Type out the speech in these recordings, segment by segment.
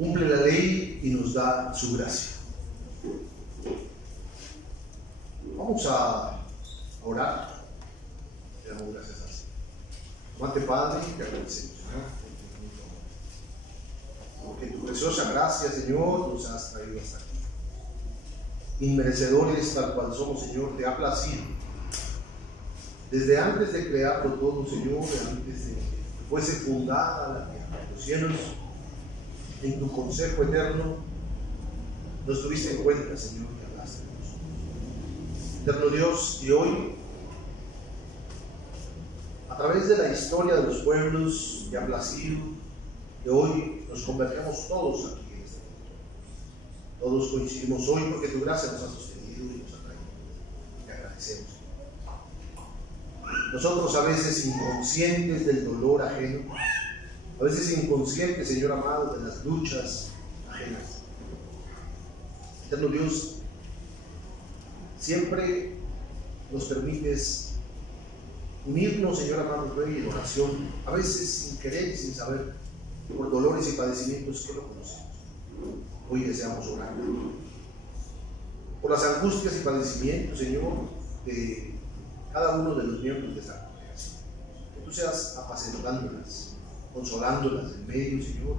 cumple la ley y nos da su gracia. Vamos a orar. Te damos gracias a Dios. Amante Padre, te agradecemos, porque tu preciosa gracia, Señor, nos has traído hasta aquí. Inmerecedores tal cual somos, Señor, te ha placido. Desde antes de crearlo todo, Señor, antes de que fuese fundada la tierra, los cielos, en tu consejo eterno, nos tuviste en cuenta, Señor, que hablaste de nosotros. Eterno Dios, y hoy, a través de la historia de los pueblos, te ha placido que hoy nos convergamos todos aquí en este mundo. Todos coincidimos hoy porque tu gracia nos ha sostenido y nos ha traído. Te agradecemos. Nosotros a veces inconscientes del dolor ajeno, a veces inconscientes, Señor amado, de las luchas ajenas. Eterno Dios, siempre nos permites unirnos, Señor amado Rey, en oración, a veces sin querer y sin saber, por dolores y padecimientos que no conocemos. Hoy deseamos orar por las angustias y padecimientos, Señor, de cada uno de los miembros de esta congregación. Que tú seas apacentándolas, consolándolas en medio, Señor,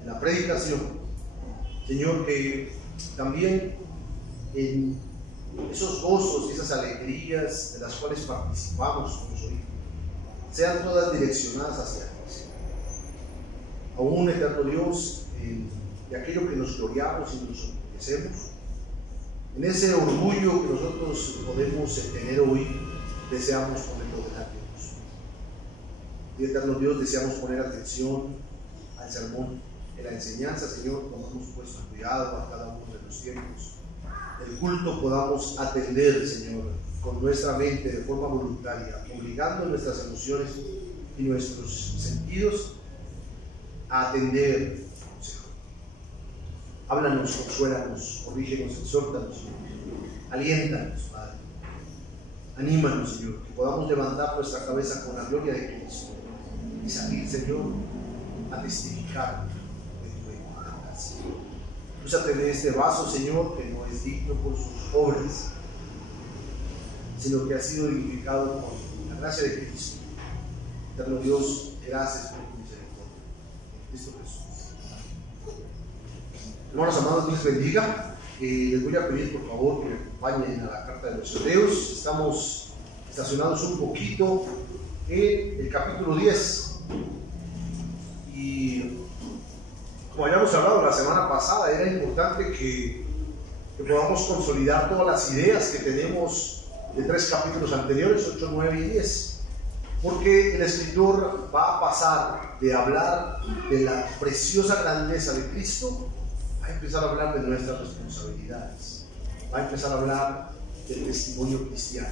en la predicación. Señor, que también en esos gozos y esas alegrías de las cuales participamos como hoy, sean todas direccionadas hacia ti. Aún, eterno Dios, de aquello que nos gloriamos y nos orgullecemos, en ese orgullo que nosotros podemos tener hoy, deseamos ponerlo delante de nosotros. Y eterno Dios, deseamos poner atención al sermón, en la enseñanza, Señor, como hemos puesto cuidado a cada uno de los tiempos. El culto podamos atender, Señor, con nuestra mente de forma voluntaria, obligando nuestras emociones y nuestros sentidos a atender tu consejo. Háblanos, consuélanos, corrígenos, exhórtanos, aliéntanos, Padre. Anímanos, Señor, que podamos levantar nuestra cabeza con la gloria de Cristo y salir, Señor, a testificar de tu bendita. Úsate de este vaso, Señor, que no es digno por sus obras, sino que ha sido dignificado por la gracia de Cristo. Eterno Dios, gracias por tu misericordia. En Cristo Jesús. Hermanos amados, Dios bendiga. Les voy a pedir por favor que me acompañen a la carta de los Hebreos. Estamos estacionados un poquito en el capítulo 10. Y como habíamos hablado la semana pasada, era importante que podamos consolidar todas las ideas que tenemos de 3 capítulos anteriores, 8, 9 y 10. Porque el escritor va a pasar de hablar de la preciosa grandeza de Cristo a empezar a hablar de nuestras responsabilidades, va a empezar a hablar del testimonio cristiano,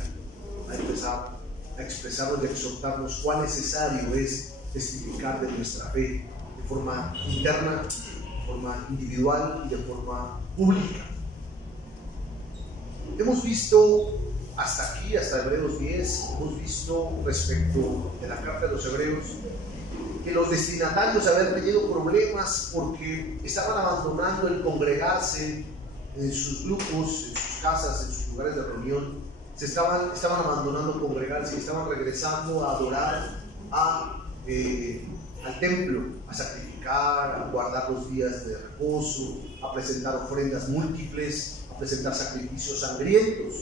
va a empezar a expresarnos y a exhortarnos cuán necesario es testificar de nuestra fe de forma interna, de forma individual y de forma pública. Hemos visto hasta aquí, hasta Hebreos 10, hemos visto respecto de la carta de los Hebreos que los destinatarios habían tenido problemas porque estaban abandonando el congregarse en sus grupos, en sus casas, en sus lugares de reunión. Estaban abandonando congregarse y estaban regresando a adorar al templo, a sacrificar, a guardar los días de reposo, a presentar ofrendas múltiples, a presentar sacrificios sangrientos.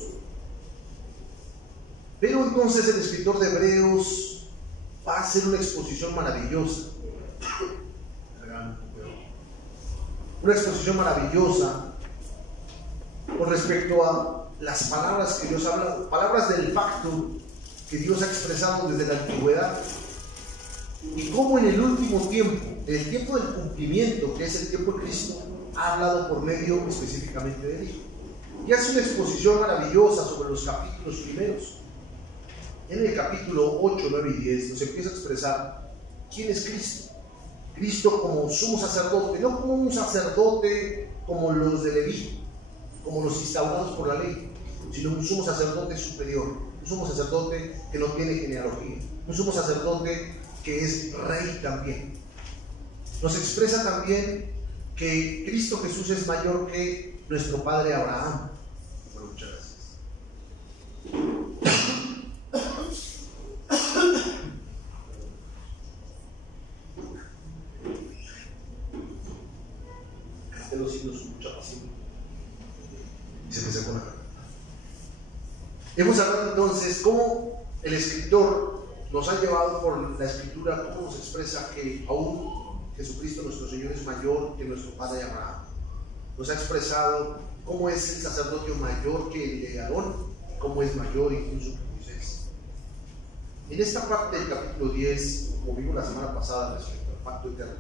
Pero entonces el escritor de Hebreos va a hacer una exposición maravillosa. Una exposición maravillosa con respecto a las palabras que Dios habla, palabras del pacto que Dios ha expresado desde la antigüedad, y cómo en el último tiempo, en el tiempo del cumplimiento, que es el tiempo de Cristo, ha hablado por medio específicamente del Hijo. Y hace una exposición maravillosa sobre los capítulos primeros. En el capítulo 8, 9 y 10 nos empieza a expresar quién es Cristo. Cristo como sumo sacerdote, no como un sacerdote como los de Leví, como los instaurados por la ley, sino un sumo sacerdote superior, un sumo sacerdote que no tiene genealogía, un sumo sacerdote que es rey también. Nos expresa también que Cristo Jesús es mayor que nuestro padre Abraham. Bueno, muchas gracias. Canté los himnos con mucha pasión. Se me sacó la cara. Hemos hablado entonces cómo el escritor nos ha llevado por la escritura, cómo nos expresa que aún Jesucristo nuestro Señor es mayor que nuestro padre Abraham. Nos ha expresado cómo es el sacerdocio mayor que el de Aarón, cómo es mayor incluso que Moisés. En esta parte del capítulo 10, como vimos la semana pasada respecto al pacto eterno,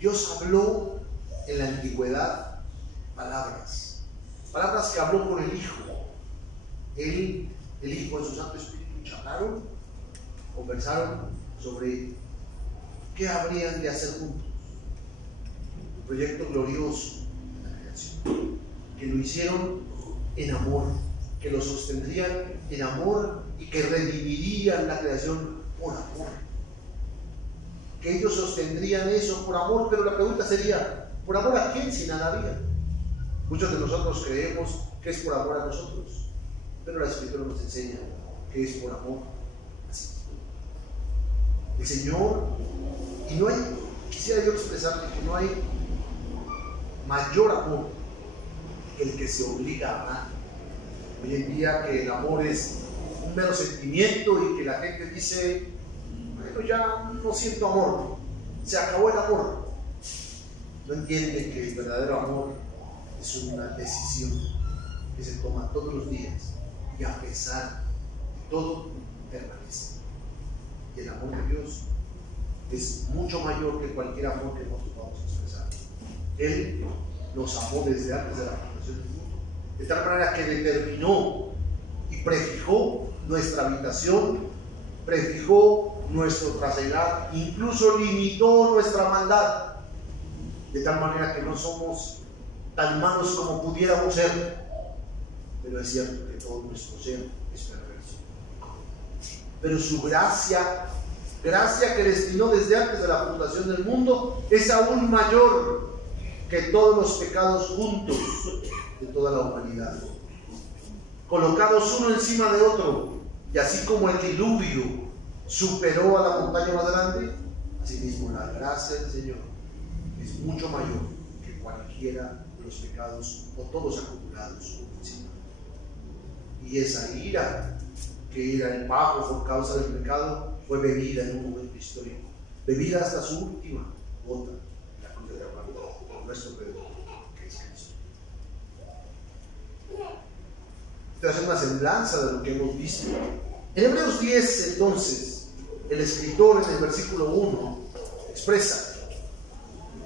Dios habló en la antigüedad palabras que habló con el Hijo. Él, el Hijo en su Santo Espíritu charlaron, conversaron sobre qué habrían de hacer juntos. Un proyecto glorioso de la creación, que lo hicieron en amor, que lo sostendrían en amor y que redimirían la creación por amor. Que ellos sostendrían eso por amor, pero la pregunta sería, ¿por amor a quién si nada había? Muchos de nosotros creemos que es por amor a nosotros, pero la Escritura nos enseña que es por amor así. El Señor, y no hay, quisiera yo expresarle que no hay mayor amor que el que se obliga a amar. Hoy en día que el amor es un mero sentimiento y que la gente dice, bueno, ya no siento amor, se acabó el amor. No entiende que el verdadero amor es una decisión que se toma todos los días y a pesar de todo permanece. Y el amor de Dios es mucho mayor que cualquier amor que nosotros podamos expresar. Él nos amó desde antes de la fundación del mundo, de tal manera que determinó y prefijó nuestra habitación, prefijó nuestro trasegar, incluso limitó nuestra maldad, de tal manera que no somos tan malos como pudiéramos ser, pero es cierto que todo nuestro ser es perverso. Pero su gracia que destinó desde antes de la fundación del mundo, es aún mayor que todos los pecados juntos de toda la humanidad, colocados uno encima de otro, y así como el diluvio superó a la montaña más grande, asimismo la gracia del Señor es mucho mayor que cualquiera de los pecados o todos acumulados uno encima. Y esa ira, que era el pago por causa del pecado, fue bebida en un momento histórico, bebida hasta su última gota en la cruz de Calvario, por nuestro Pedro, que es Cristo. Esta es una semblanza de lo que hemos visto. En Hebreos 10, entonces, el escritor en el versículo 1 expresa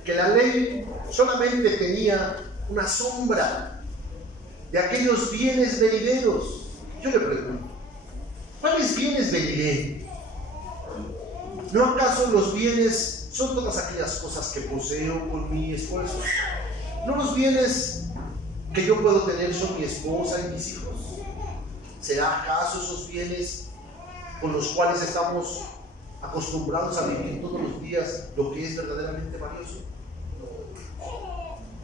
que la ley solamente tenía una sombra de aquellos bienes venideros. Yo le pregunto, ¿cuáles bienes venideros? ¿No acaso los bienes son todas aquellas cosas que poseo con mi esfuerzo? ¿No los bienes que yo puedo tener son mi esposa y mis hijos? ¿Será acaso esos bienes con los cuales estamos acostumbrados a vivir todos los días lo que es verdaderamente valioso?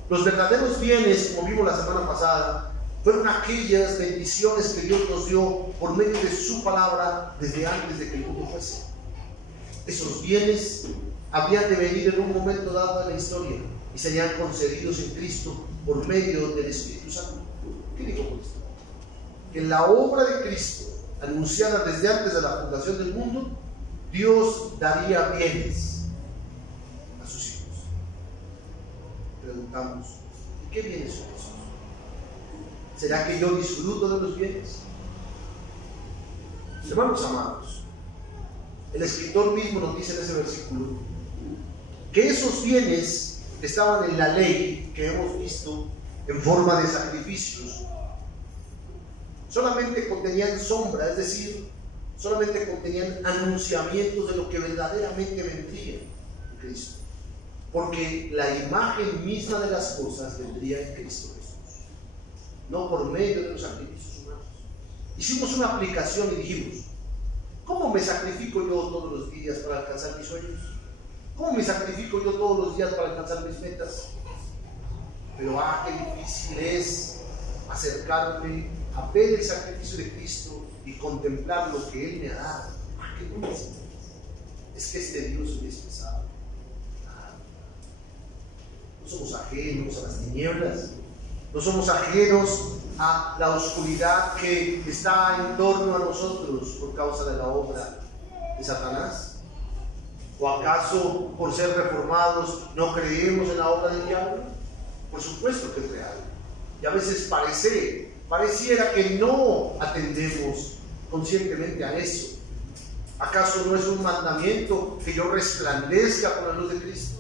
Los verdaderos bienes, como vimos la semana pasada, fueron aquellas bendiciones que Dios nos dio por medio de su palabra desde antes de que el mundo fuese. Esos bienes habían de venir en un momento dado de la historia y serían concedidos en Cristo por medio del Espíritu Santo. ¿Qué digo con esto? Que en la obra de Cristo, anunciada desde antes de la fundación del mundo, Dios daría bienes a sus hijos. Preguntamos, ¿qué bienes son esos? ¿Será que yo disfruto de los bienes? Hermanos amados, el escritor mismo nos dice en ese versículo que esos bienes estaban en la ley que hemos visto en forma de sacrificios. Solamente contenían sombra, es decir, solamente contenían anunciamientos de lo que verdaderamente vendría en Cristo. Porque la imagen misma de las cosas vendría en Cristo Jesús, no por medio de los sacrificios humanos. Hicimos una aplicación y dijimos, ¿cómo me sacrifico yo todos los días para alcanzar mis sueños? ¿Cómo me sacrifico yo todos los días para alcanzar mis metas? Pero qué difícil es acercarme a ver el sacrificio de Cristo y contemplar lo que Él me ha dado. Qué difícil es que este Dios es pesado. No somos ajenos a las tinieblas, no somos ajenos a la oscuridad que está en torno a nosotros por causa de la obra de Satanás. ¿O acaso por ser reformados no creemos en la obra del diablo? Por supuesto que es real. Y a veces pareciera que no atendemos conscientemente a eso. ¿Acaso no es un mandamiento que yo resplandezca con la luz de Cristo?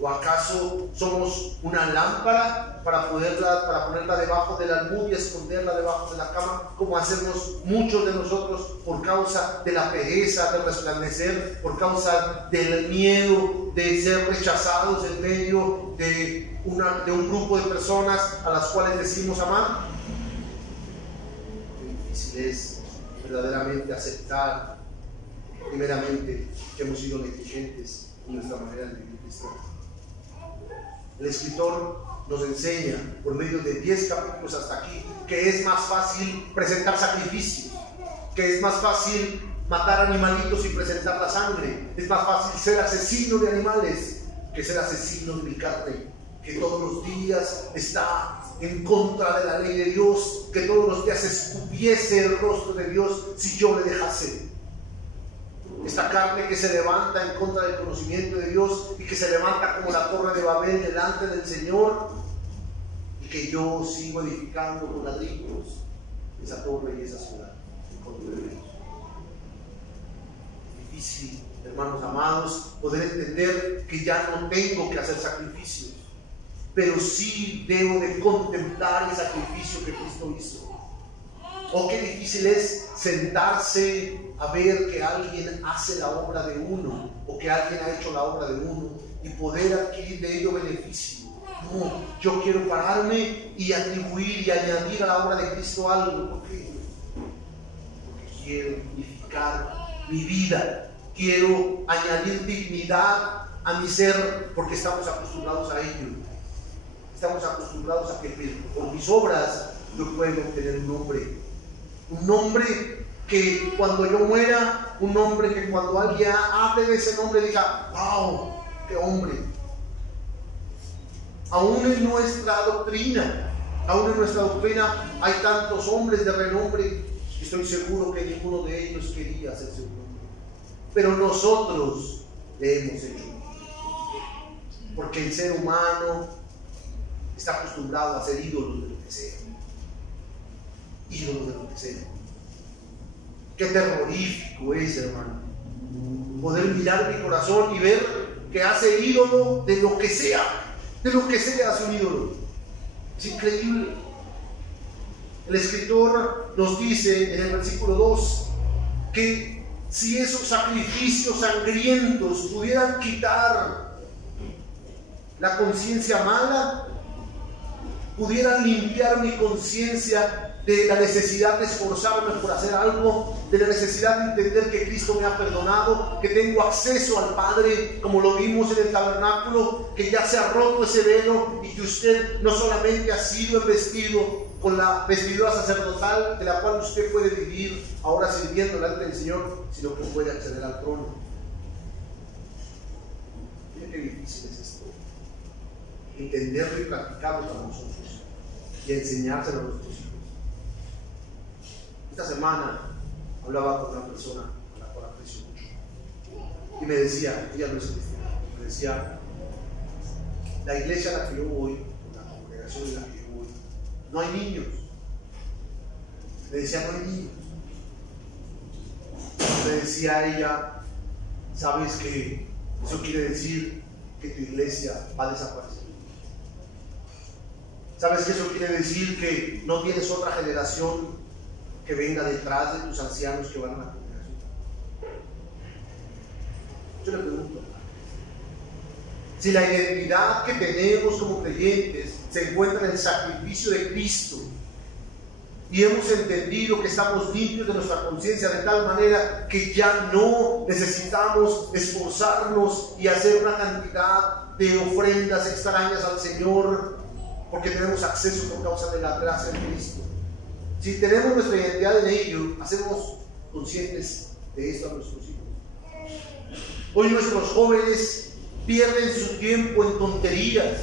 ¿O acaso somos una lámpara para ponerla debajo del almud y esconderla debajo de la cama, como hacemos muchos de nosotros por causa de la pereza de resplandecer, por causa del miedo de ser rechazados en medio de un grupo de personas a las cuales decimos amar? Qué difícil es verdaderamente aceptar, primeramente, que hemos sido negligentes en nuestra manera de vivir cristiana. El escritor nos enseña, por medio de 10 capítulos hasta aquí, que es más fácil presentar sacrificios, que es más fácil matar animalitos y presentar la sangre, es más fácil ser asesino de animales que ser asesino de mi carne, que todos los días está en contra de la ley de Dios, que todos los días escupiese el rostro de Dios si yo le dejase. Esta carne que se levanta en contra del conocimiento de Dios y que se levanta como la torre de Babel delante del Señor, y que yo sigo edificando con ladrillos esa torre y esa ciudad en contra de Dios. Es difícil, hermanos amados, poder entender que ya no tengo que hacer sacrificios, pero sí debo de contemplar el sacrificio que Cristo hizo. Oh, qué difícil es sentarse a ver que alguien hace la obra de uno, o que alguien ha hecho la obra de uno, y poder adquirir de ello beneficio. No, yo quiero pararme y atribuir y añadir a la obra de Cristo algo. ¿Por qué? Porque quiero dignificar mi vida, quiero añadir dignidad a mi ser, porque estamos acostumbrados a ello. Estamos acostumbrados a que por mis obras yo puedo obtener un nombre que cuando yo muera, un nombre que cuando alguien hable de ese nombre diga: ¡wow! ¡Qué hombre! Aún en nuestra doctrina hay tantos hombres de renombre, y estoy seguro que ninguno de ellos quería hacerse un nombre, pero nosotros le hemos hecho, porque el ser humano está acostumbrado a ser ídolos de lo que sea. Qué terrorífico es, hermano, poder mirar mi corazón y ver que hace ídolo de lo que sea hace un ídolo. Es increíble. El escritor nos dice en el versículo 2 que si esos sacrificios sangrientos pudieran quitar la conciencia mala, pudieran limpiar mi conciencia de la necesidad de esforzarme por hacer algo, de la necesidad de entender que Cristo me ha perdonado, que tengo acceso al Padre, como lo vimos en el tabernáculo, que ya se ha roto ese velo y que usted no solamente ha sido investido con la vestidura sacerdotal de la cual usted puede vivir ahora sirviendo delante del Señor, sino que puede acceder al trono. Miren qué difícil es esto, entenderlo y practicarlo para nosotros y enseñárselo a nuestros hijos. Esta semana hablaba con una persona a la cual aprecio mucho y me decía, ella no es cristiana, me decía: la iglesia a la que yo voy, la congregación en la que yo voy, no hay niños. Me decía: no hay niños. Me decía ella: ¿sabes que eso quiere decir que tu iglesia va a desaparecer? ¿Sabes que eso quiere decir que no tienes otra generación que venga detrás de tus ancianos que van a la congregación? Yo le pregunto, si la identidad que tenemos como creyentes se encuentra en el sacrificio de Cristo, y hemos entendido que estamos limpios de nuestra conciencia de tal manera que ya no necesitamos esforzarnos y hacer una cantidad de ofrendas extrañas al Señor, porque tenemos acceso por causa de la gracia de Cristo. Si tenemos nuestra identidad en ello, hacemos conscientes de esto a nuestros hijos. Hoy nuestros jóvenes pierden su tiempo en tonterías,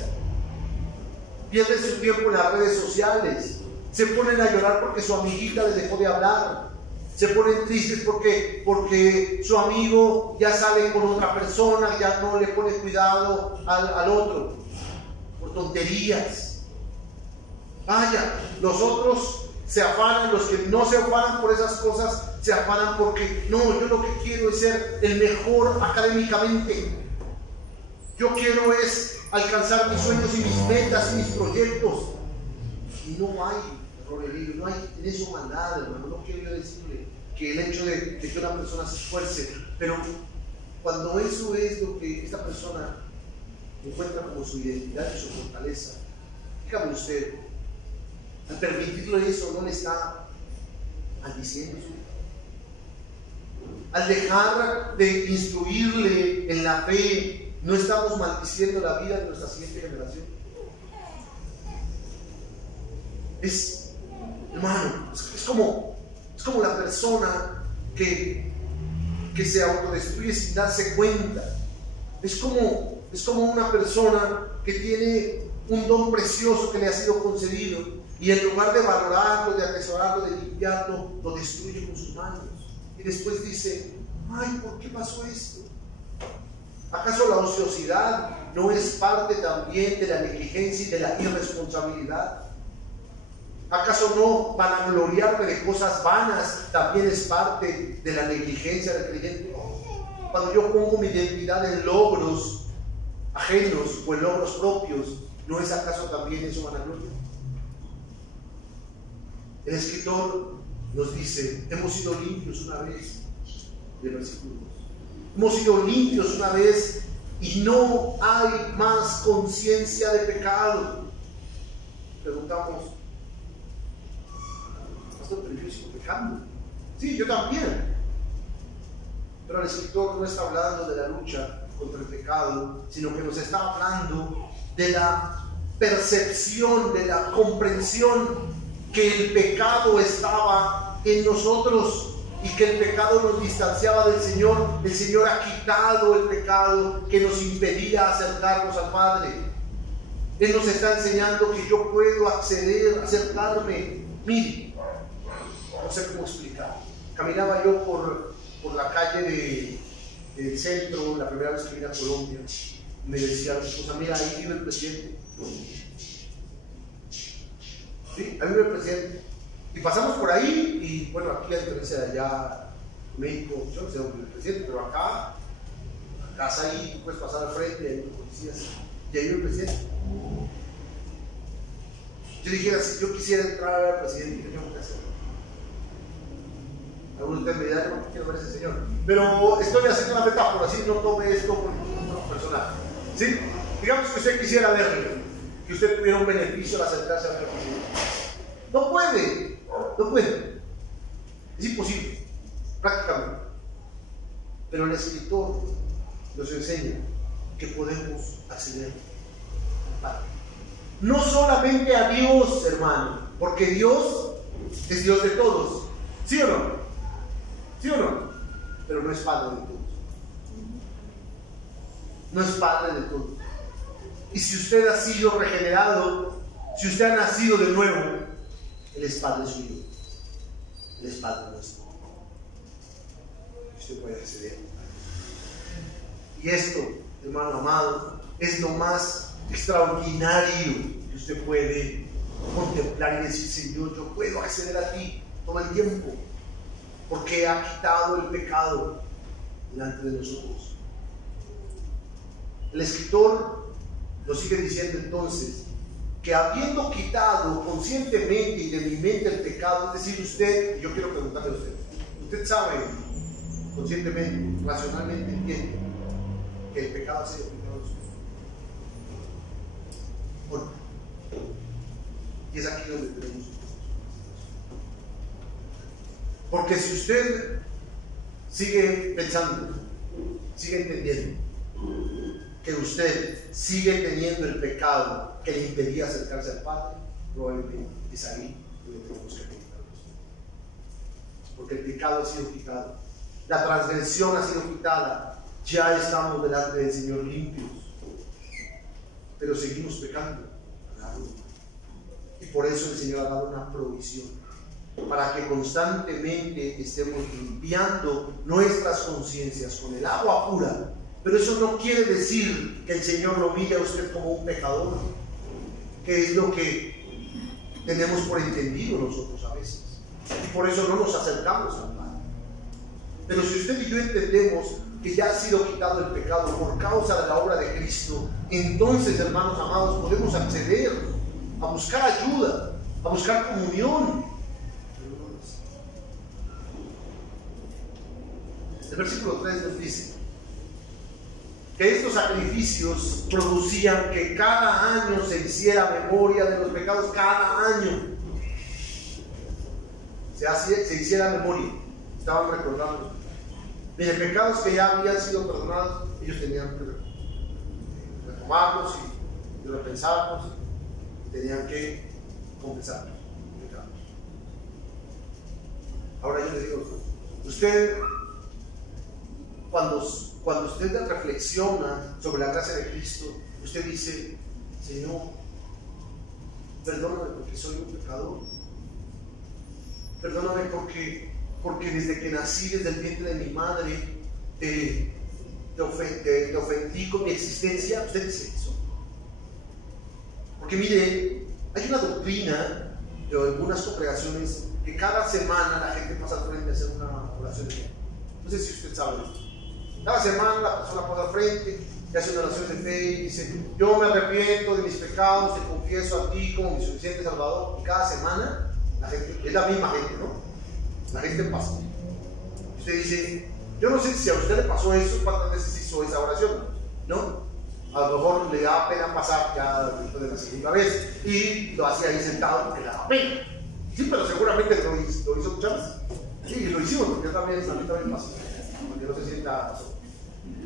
pierden su tiempo en las redes sociales, se ponen a llorar porque su amiguita les dejó de hablar, se ponen tristes porque su amigo ya sale con otra persona, ya no le pone cuidado al otro, por tonterías. Vaya, los otros se afanan, los que no se afanan por esas cosas, se afanan porque no, yo lo que quiero es ser el mejor académicamente. Yo quiero es alcanzar mis sueños y mis metas y mis proyectos. Y no hay error en ello, no hay en eso maldad, hermano. No quiero yo decirle que el hecho de que una persona se esfuerce, pero cuando eso es lo que esta persona encuentra como su identidad y su fortaleza, dígame usted, al permitirle eso, no le está maldiciendo su vida. Al dejar de instruirle en la fe, no estamos maldiciendo la vida de nuestra siguiente generación. Hermano, es como la persona que se autodestruye sin darse cuenta. Es como una persona que tiene un don precioso que le ha sido concedido y en lugar de valorarlo, de atesorarlo, de limpiarlo, lo destruye con sus manos. Y después dice, ay, ¿por qué pasó esto? ¿Acaso la ociosidad no es parte también de la negligencia y de la irresponsabilidad? ¿Acaso no vanagloriarme de cosas vanas también es parte de la negligencia del creyente? Cuando yo pongo mi identidad en logros ajenos o en logros propios, ¿no es acaso también eso vanagloria? El escritor nos dice, hemos sido limpios una vez, del versículo 2. Hemos sido limpios una vez y no hay más conciencia de pecado. Preguntamos, pastor, pero yo sigo pecando. Sí, yo también. Pero el escritor no está hablando de la lucha contra el pecado, sino que nos está hablando de la percepción, de la comprensión que el pecado estaba en nosotros y que el pecado nos distanciaba del Señor. El Señor ha quitado el pecado que nos impedía acercarnos al Padre. Él nos está enseñando que yo puedo acceder, acercarme. Mire, no sé cómo explicar. Caminaba yo por la calle del centro, la primera vez que vine a Colombia, y me decía mi esposa, mira, ahí vive el presidente. Sí, ahí vive el presidente. Y pasamos por ahí, y bueno, aquí a diferencia de allá, México, yo no sé dónde vive el presidente, pero acá ahí tú puedes pasar al frente, y hay unos policías, y ahí vive el presidente. Yo dijera, si yo quisiera entrar al presidente, ¿qué tengo que hacer? Algunos de ustedes me dirán, no quiero ver a ese señor. Pero estoy haciendo una metáfora, así no tome esto por un personaje. ¿Sí? Digamos que usted quisiera verlo, que usted tuviera un beneficio al acercarse a ver al presidente. No puede, no puede. Es imposible, prácticamente. Pero el escritor nos enseña que podemos acceder al Padre. No solamente a Dios, hermano, porque Dios es Dios de todos. ¿Sí o no? ¿Sí o no? Pero no es Padre de todos. No es Padre de todos. Y si usted ha sido regenerado, si usted ha nacido de nuevo, Él es Padre suyo. Él es Padre nuestro. Usted puede acceder. Y esto, hermano amado, es lo más extraordinario que usted puede contemplar y decir, Señor, yo puedo acceder a ti todo el tiempo, porque ha quitado el pecado delante de nosotros. El escritor nos sigue diciendo entonces que habiendo quitado conscientemente y de mi mente el pecado, es decir, usted, yo quiero preguntarle a usted sabe conscientemente, racionalmente entiende que el pecado ha sido quitado de usted. Bueno, y es aquí donde tenemos. Porque si usted sigue pensando, sigue entendiendo que usted sigue teniendo el pecado que le impedía acercarse al Padre, probablemente es ahí donde tenemos que quitarnos. Porque el pecado ha sido quitado, la transgresión ha sido quitada, ya estamos delante del Señor limpios, pero seguimos pecando. Y por eso el Señor ha dado una provisión, para que constantemente estemos limpiando nuestras conciencias con el agua pura. Pero eso no quiere decir que el Señor lo mire a usted como un pecador, que es lo que tenemos por entendido nosotros a veces, y por eso no nos acercamos al Padre. Pero si usted y yo entendemos que ya ha sido quitado el pecado por causa de la obra de Cristo, entonces, hermanos amados, podemos acceder a buscar ayuda, a buscar comunión. El versículo 3 nos dice que estos sacrificios producían que cada año se hiciera memoria de los pecados, cada año se hiciera memoria, estaban recordando. De pecados que ya habían sido perdonados, ellos tenían que retomarlos y repensarlos, y tenían que confesarlos. Ahora yo les digo, usted, cuando usted reflexiona sobre la gracia de Cristo, usted dice: Señor, perdóname porque soy un pecador, perdóname porque desde que nací, desde el vientre de mi madre, te ofendí con mi existencia. Usted dice eso. Porque mire, hay una doctrina de algunas congregaciones que cada semana la gente pasa al frente a hacer una oración de fe. No sé si usted sabe esto. Cada semana la persona pasa al frente y hace una oración de fe y dice: yo me arrepiento de mis pecados, te confieso a ti como mi suficiente Salvador. Y cada semana la gente, es la misma gente, ¿no? La gente pasa. Usted dice: yo no sé si a usted le pasó eso, cuántas veces hizo esa oración, ¿no? A lo mejor le da pena pasar ya después de la segunda vez y lo hacía ahí sentado porque le daba pena. Sí, pero seguramente lo hizo muchas veces. Sí, lo hicimos porque a mí también pasó, porque no se sienta solo.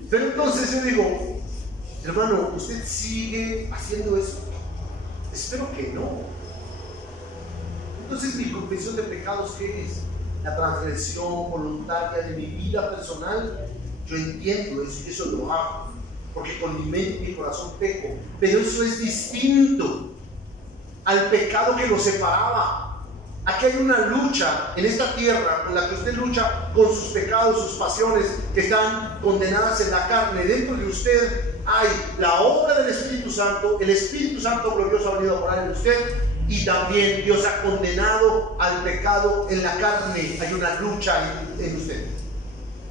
Pero entonces yo digo: hermano, ¿usted sigue haciendo eso? Espero que no. Entonces, mi confesión de pecados, ¿qué es? La transgresión voluntaria de mi vida personal. Yo entiendo eso y eso lo hago, porque con mi mente y mi corazón peco. Pero eso es distinto al pecado que lo separaba. Aquí hay una lucha en esta tierra en la que usted lucha con sus pecados, sus pasiones que están condenadas en la carne. Dentro de usted hay la obra del Espíritu Santo. El Espíritu Santo glorioso ha venido a morar en usted, y también Dios ha condenado al pecado en la carne. Hay una lucha en usted,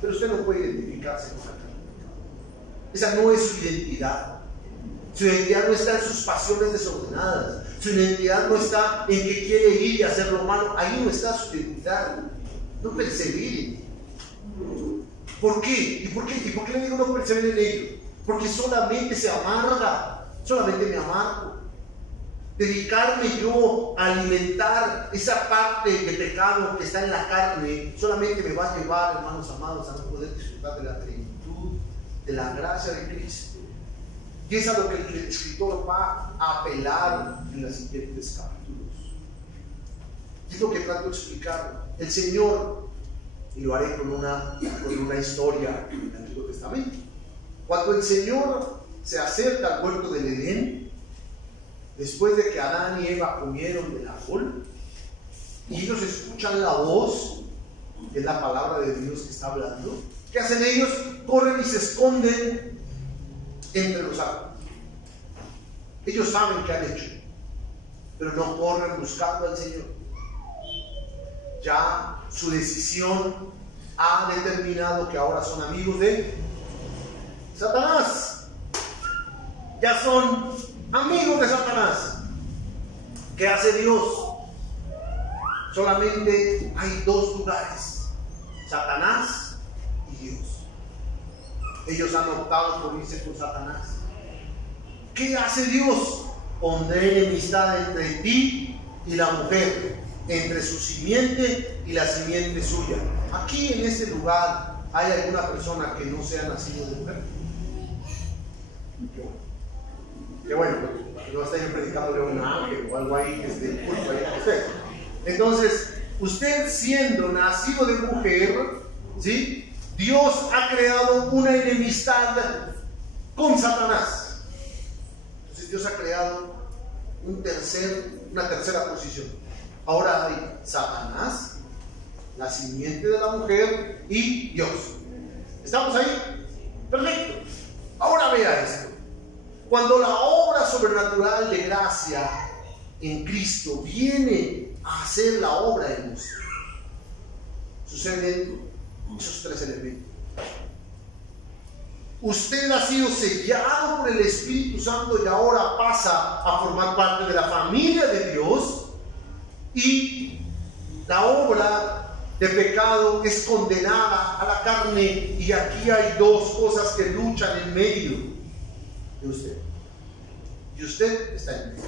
pero usted no puede identificarse con esa carne. Esa no es su identidad. Su identidad no está en sus pasiones desordenadas. Su identidad no está en que quiere ir y hacer lo malo. Ahí no está su identidad. No persevere. ¿Por qué? ¿Y por qué le digo no persevere en ello? Porque solamente se amarga. Solamente me amargo. Dedicarme yo a alimentar esa parte de pecado que está en la carne solamente me va a llevar, hermanos amados, a no poder disfrutar de la plenitud, de la gracia de Cristo. Y es a lo que el escritor va a apelar en los siguientes capítulos. Es lo que trato de explicar. El Señor, y lo haré con una historia del Antiguo Testamento. Cuando el Señor se acerca al huerto del Edén, después de que Adán y Eva comieron del árbol, y ellos escuchan la voz, que es la palabra de Dios que está hablando, ¿qué hacen ellos? Corren y se esconden entre los árboles. Ellos saben qué han hecho, pero no corren buscando al Señor. Ya su decisión ha determinado que ahora son amigos de Satanás. Ya son amigos de Satanás. ¿Qué hace Dios? Solamente hay dos lugares: Satanás y Dios. Ellos han optado por irse con Satanás. ¿Qué hace Dios? Pondré enemistad entre ti y la mujer, entre su simiente y la simiente suya. Aquí en este lugar, ¿hay alguna persona que no sea nacido de mujer? Qué bueno, no está yo predicándole a un ángel o algo ahí que esté culto ahí a usted. Entonces, usted siendo nacido de mujer, ¿sí? Dios ha creado una enemistad con Satanás. Entonces Dios ha creado una tercera posición. Ahora hay Satanás, la simiente de la mujer y Dios. ¿Estamos ahí? Perfecto. Ahora vea esto. Cuando la obra sobrenatural de gracia en Cristo viene a hacer la obra en usted, suceden esos tres elementos. Usted ha sido sellado por el Espíritu Santo y ahora pasa a formar parte de la familia de Dios, y la obra de pecado es condenada a la carne, y aquí hay dos cosas que luchan en medio de usted, y usted está en medio.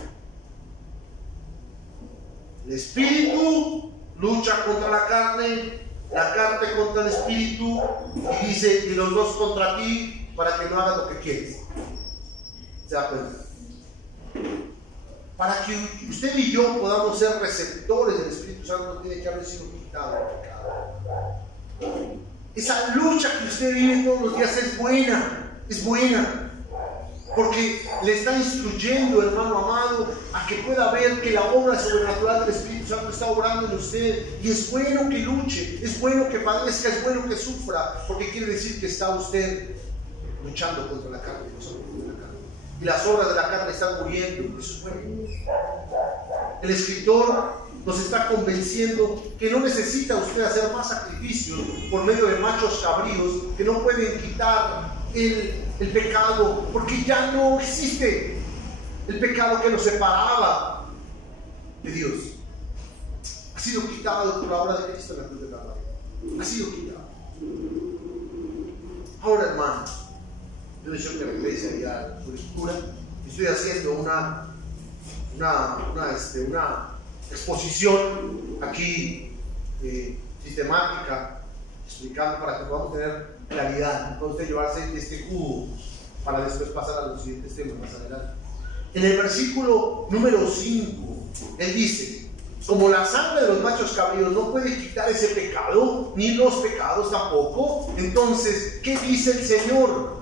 El Espíritu lucha contra la carne contra el Espíritu, y dice, y los dos contra ti, para que no hagas lo que quieres. ¿Se da cuenta? Para que usted y yo podamos ser receptores del Espíritu Santo, tiene que haber sido quitado el pecado. Esa lucha que usted vive todos los días es buena, porque le está instruyendo, hermano amado, a que pueda ver que la obra sobrenatural del Espíritu Santo está obrando en usted, y es bueno que luche, es bueno que padezca, es bueno que sufra, porque quiere decir que está usted luchando contra la carne, y las obras de la carne están muriendo. Eso es bueno. El escritor nos está convenciendo que no necesita usted hacer más sacrificios por medio de machos cabríos que no pueden quitar el pecado, porque ya no existe el pecado que nos separaba de Dios. Ha sido quitado por la obra de Cristo en la cruz de Calvario. Ha sido quitado. Ahora, hermanos, yo deseo que regrese ahí a su lectura. Estoy haciendo una exposición aquí sistemática, explicando para que podamos tener claridad. Puede usted llevarse este cubo para después pasar a los siguientes temas más adelante. En el versículo número 5, él dice: como la sangre de los machos cabríos no puede quitar ese pecado, ni los pecados tampoco, entonces, ¿qué dice el Señor?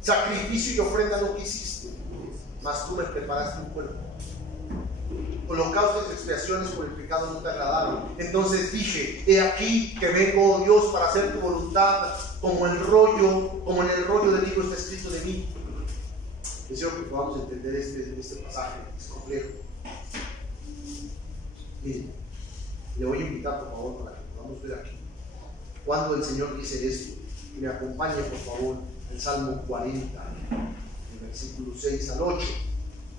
Sacrificio y ofrenda no quisiste, mas tú me preparaste un cuerpo. Holocaustos y expiaciones por el pecado no te agradaron. Entonces dije: he aquí que vengo, oh Dios, para hacer tu voluntad, como en el rollo del libro está escrito de mí. Deseo que podamos entender este pasaje, es complejo. Miren, le voy a invitar, por favor, para que podamos ver aquí cuando el Señor dice esto. Y me acompañe, por favor, el Salmo 40, el versículo 6 al 8.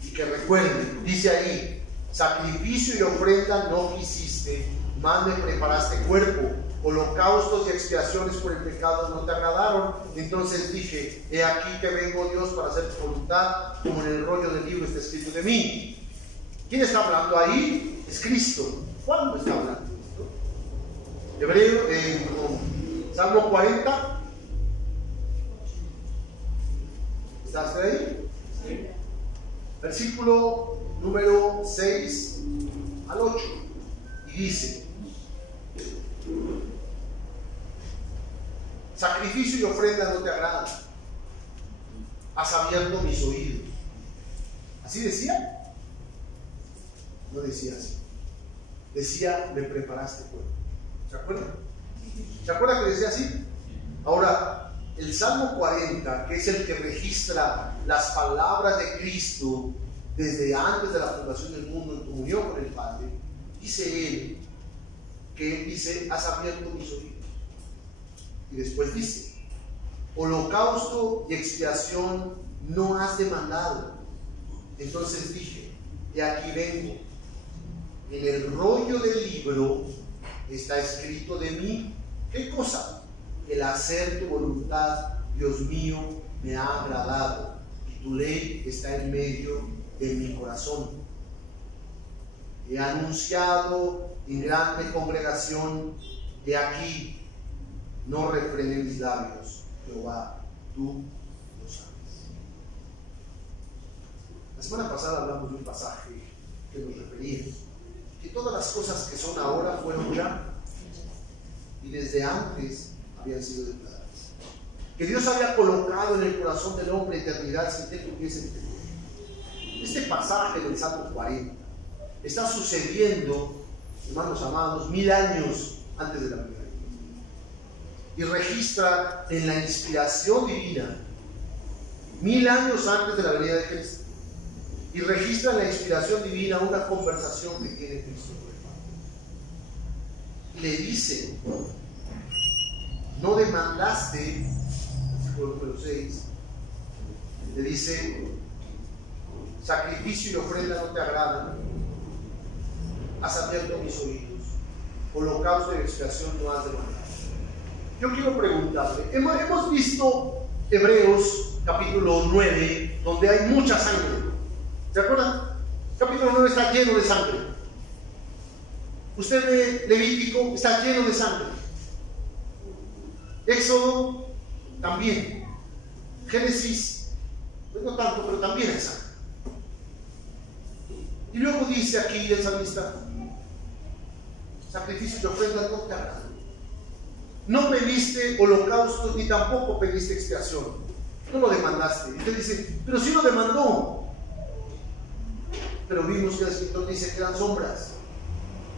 Y que recuerden, dice ahí: sacrificio y ofrenda no quisiste, mas me preparaste cuerpo. Holocaustos y expiaciones por el pecado no te agradaron. Entonces dije: he aquí que vengo, Dios, para hacer tu voluntad, como en el rollo del libro está escrito de mí. ¿Quién está hablando ahí? Es Cristo. ¿Cuándo está hablando esto? Salmo 40. ¿Está usted ahí? Sí. Versículo número 6 al 8. Y dice: sacrificio y ofrenda no te agradan, has abierto mis oídos. ¿Así decía? No decía así. Decía: me preparaste cuerpo. ¿Se acuerdan? ¿Se acuerdan que decía así? Ahora, el Salmo 40, que es el que registra las palabras de Cristo desde antes de la fundación del mundo en comunión con el Padre, dice él, que él dice: has abierto mis oídos. Y después dice: holocausto y expiación no has demandado. Entonces dije: he aquí vengo. En el rollo del libro está escrito de mí, ¿qué cosa? El hacer tu voluntad, Dios mío, me ha agradado, y tu ley está en medio de mi corazón. he anunciado en grande congregación, de aquí no refrenen mis labios, Jehová, tú lo sabes. La semana pasada hablamos de un pasaje que nos refería que todas las cosas que son ahora fueron ya y desde antes habían sido declaradas. Que Dios había colocado en el corazón del hombre eternidad sin que tuviese entendido. Este pasaje del Salmo 40 está sucediendo, hermanos amados, 1000 años antes de la venida de Cristo. Y registra en la inspiración divina 1000 años antes de la venida de Cristo. Y registra en la inspiración divina una conversación que tiene Cristo con el Padre. Y le dice: no demandaste, versículo número 6, le dice: sacrificio y ofrenda no te agradan, has abierto mis oídos, holocausto y expiación no has demandado. Yo quiero preguntarle, hemos visto Hebreos capítulo 9, donde hay mucha sangre. ¿Se acuerdan? Capítulo 9 está lleno de sangre. Usted ve Levítico, está lleno de sangre. Éxodo también. Génesis, pues no tanto, pero también hay sangre. Y luego dice aquí el salmista: sacrificios y ofrendas no te agradan. No pediste holocaustos ni tampoco pediste expiación. No lo demandaste. Y usted dice: pero sí lo demandó. Pero vimos que el escritor dice que eran sombras,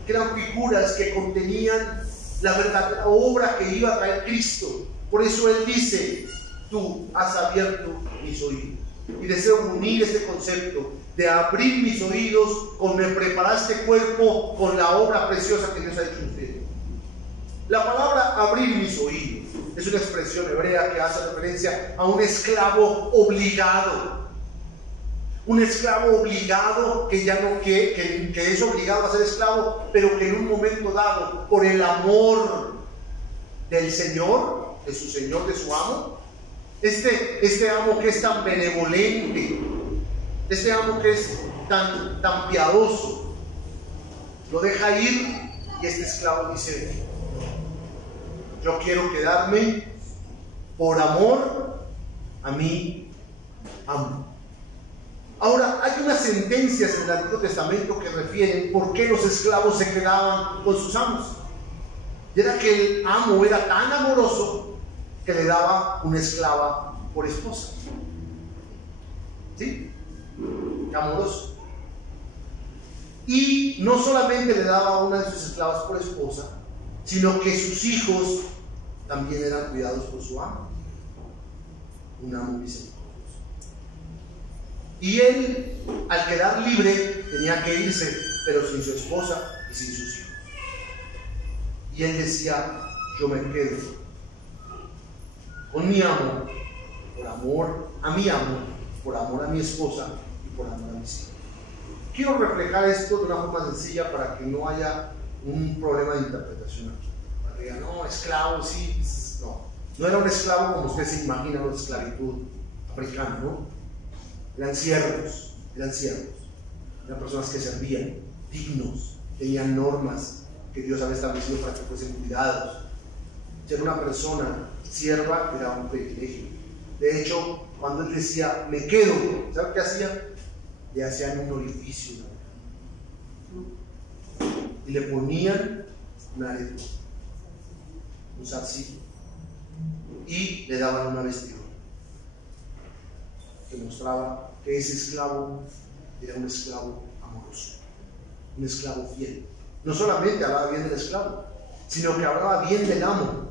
que eran figuras que contenían la verdadera obra que iba a traer Cristo. Por eso él dice: tú has abierto mis oídos. Y deseo unir este concepto de abrir mis oídos con me preparaste cuerpo, con la obra preciosa que Dios ha hecho en usted. La palabra abrir mis oídos es una expresión hebrea que hace referencia a un esclavo obligado. Un esclavo obligado que ya no que es obligado a ser esclavo, pero que en un momento dado, por el amor del Señor, de su Señor, de su amo, este amo que es tan benevolente, este amo que es tan piadoso, lo deja ir, y este esclavo dice: yo quiero quedarme por amor a mi amo. Ahora, hay unas sentencias en el Antiguo Testamento que refieren por qué los esclavos se quedaban con sus amos. Y era que el amo era tan amoroso que le daba una esclava por esposa. ¿Sí? Amoroso. Y no solamente le daba una de sus esclavas por esposa, sino que sus hijos también eran cuidados por su amo. Un amo misericordioso. Y él, al quedar libre, tenía que irse, pero sin su esposa y sin sus hijos. Y él decía: yo me quedo con mi amo por amor a mi amo, por amor a mi esposa y por amor a mis hijos. Quiero reflejar esto de una forma sencilla para que no haya un problema de interpretación aquí. Para que digan: no, esclavo, sí, no era un esclavo como usted se imagina la esclavitud africana, ¿no? Eran siervos, eran personas que servían, dignos, tenían normas que Dios había establecido para que fuesen cuidados. Ser una persona sierva era un privilegio. De hecho, cuando él decía: me quedo, ¿sabe qué hacían? Le hacían un orificio y le ponían un areto, un zarcillo, y le daban una vestidura que mostraba que ese esclavo era un esclavo amoroso, un esclavo fiel. No solamente hablaba bien del esclavo, sino que hablaba bien del amo.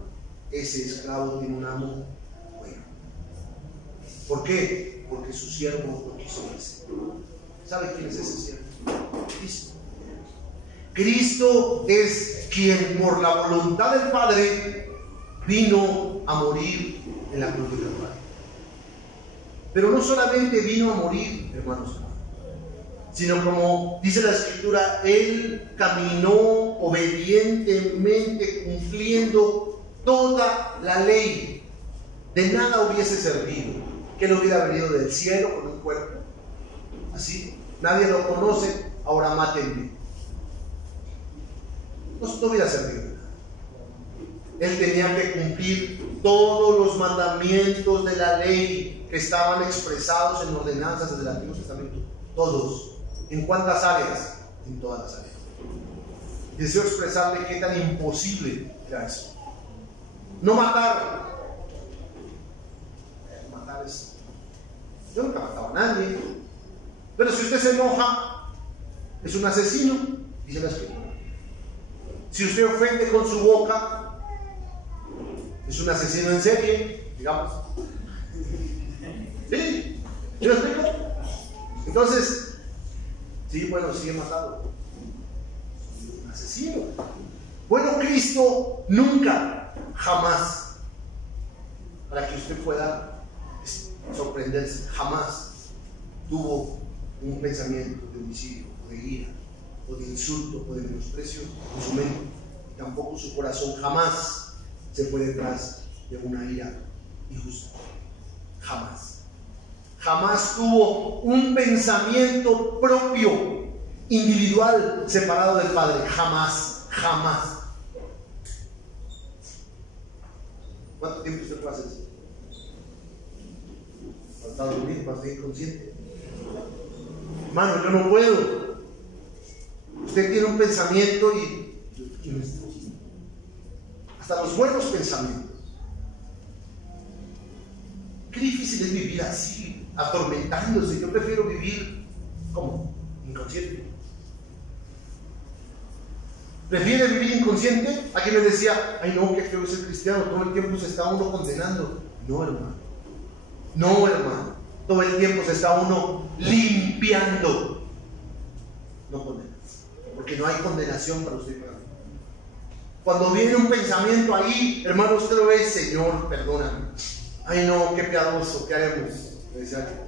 Ese esclavo tiene un amo bueno. ¿Por qué? Porque su siervo lo quiso irse. ¿Sabe quién es ese siervo? Cristo. Cristo es quien, por la voluntad del Padre, vino a morir en la cruz del Calvario. Pero no solamente vino a morir, hermanos, sino, como dice la Escritura, él caminó obedientemente cumpliendo toda la ley. De nada hubiese servido que él hubiera venido del cielo con un cuerpo así: nadie lo conoce, ahora mátenme. no hubiera servido de nada. Él tenía que cumplir todos los mandamientos de la ley que estaban expresados en ordenanzas del Antiguo Testamento. Todos. ¿En cuántas áreas? En todas las áreas. Deseo expresarle qué tan imposible era eso. No matar. Matar es... Yo nunca mataba a nadie. Pero si usted se enoja, es un asesino, dice la Escritura. Si usted ofende con su boca, es un asesino en serie, digamos. ¿Sí? ¿Sí me explico? Entonces, sí, bueno, sí he matado. Un asesino. Bueno, Cristo nunca, jamás, para que usted pueda sorprenderse, jamás tuvo un pensamiento de homicidio, o de ira, o de insulto, o de menosprecio en su mente. Tampoco su corazón jamás se fue detrás de una ira injusta. Jamás. Jamás tuvo un pensamiento propio, individual, separado del Padre. Jamás, jamás. ¿Cuánto tiempo usted puede hacer eso? ¿Para dormir? ¿Para estar inconsciente? Hermano, yo no puedo. Usted tiene un pensamiento y hasta los buenos pensamientos. Qué difícil es vivir así, atormentándose. Yo prefiero vivir como inconsciente. ¿Prefiere vivir inconsciente? Aquí me decía, ay no, qué feo es ser cristiano, todo el tiempo se está uno condenando. No, hermano. No, hermano. Todo el tiempo se está uno limpiando. No condenas. Porque no hay condenación para usted y para mí. Cuando viene un pensamiento ahí, hermano, usted lo ve, Señor, perdóname. Ay no, qué piadoso, ¿qué haremos? Le decía alguien.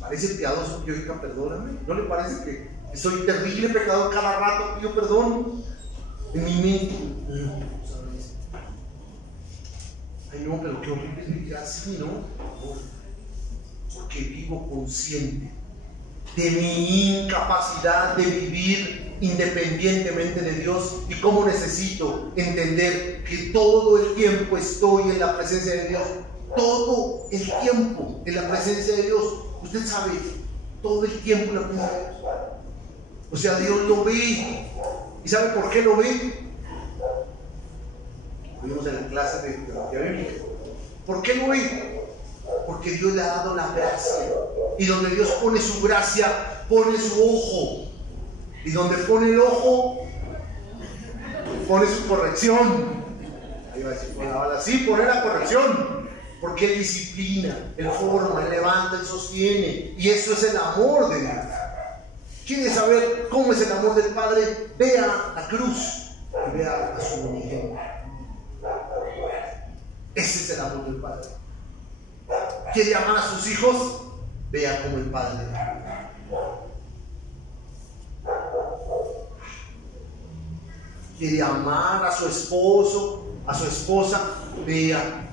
¿Parece piadoso que yo diga perdóname? ¿No le parece que soy terrible pecador cada rato pido perdón? En mi mente. Ay no, pero qué horrible es vivir así, ¿no? Porque vivo consciente de mi incapacidad de vivir independientemente de Dios y cómo necesito entender que todo el tiempo estoy en la presencia de Dios. Todo el tiempo en la presencia de Dios. Usted sabe, todo el tiempo en la presencia de Dios. O sea, Dios lo ve. ¿Y sabe por qué lo ve? Vimos en la clase de teología bíblica. ¿Por qué lo ve? Porque Dios le ha dado la gracia. Y donde Dios pone su gracia, pone su ojo. Y donde pone el ojo, pone su corrección. Ahí va a decir, ahora sí, pone la corrección. Porque Él disciplina, Él forma, Él levanta, Él sostiene. Y eso es el amor de Dios. ¿Quiere saber cómo es el amor del Padre? Vea la cruz y vea a su unigénito. Ese es el amor del Padre. ¿Quiere amar a sus hijos? Vea como el Padre. ¿Quiere amar a su esposo, a su esposa? Vea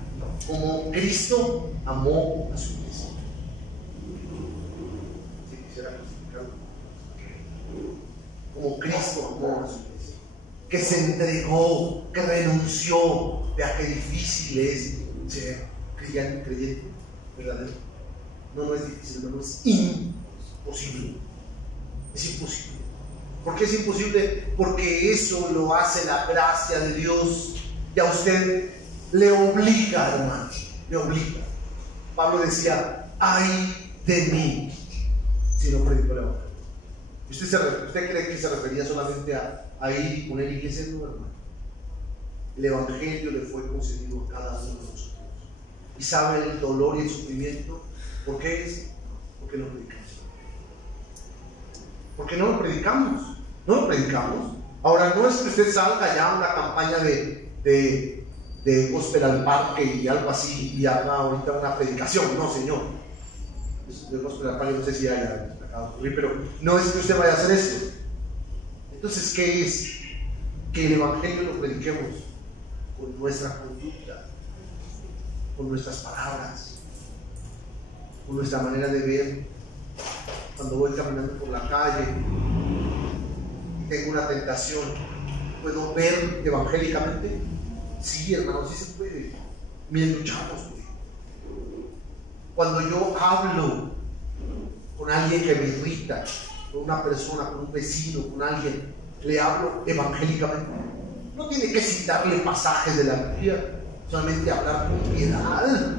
como Cristo amó a su iglesia. Si quisiera explicarlo. Como Cristo amó a su iglesia. Que se entregó, que renunció. Vea qué difícil es ser creyente verdadero. No es difícil, no es imposible. Es imposible. ¿Por qué es imposible? Porque eso lo hace la gracia de Dios. Y a usted le obliga, hermano. Le obliga. Pablo decía, ay de mí si no predico el evangelio. ¿Usted cree que se refería solamente a ir y poner iglesias? No, hermano. El evangelio le fue concedido a cada uno de nosotros. Y sabe el dolor y el sufrimiento. ¿Por qué es? Porque no predicamos. Porque no lo predicamos. No lo predicamos. Ahora, no es que usted salga ya a una campaña de gospel al parque y algo así y haga ahorita una predicación. No, señor. De gospel al parque no sé si haya acabado de ocurrir, pero no es que usted vaya a hacer eso. Entonces, ¿qué es? Que el evangelio lo prediquemos con nuestra conducta, con nuestras palabras, con nuestra manera de ver. Cuando voy caminando por la calle y tengo una tentación, ¿puedo ver evangélicamente? Sí, hermano, sí se puede. Miren, luchamos, güey. Cuando yo hablo con alguien que me irrita, con una persona, con un vecino, con alguien, le hablo evangélicamente. No tiene que citarle pasajes de la Biblia, solamente hablar con piedad,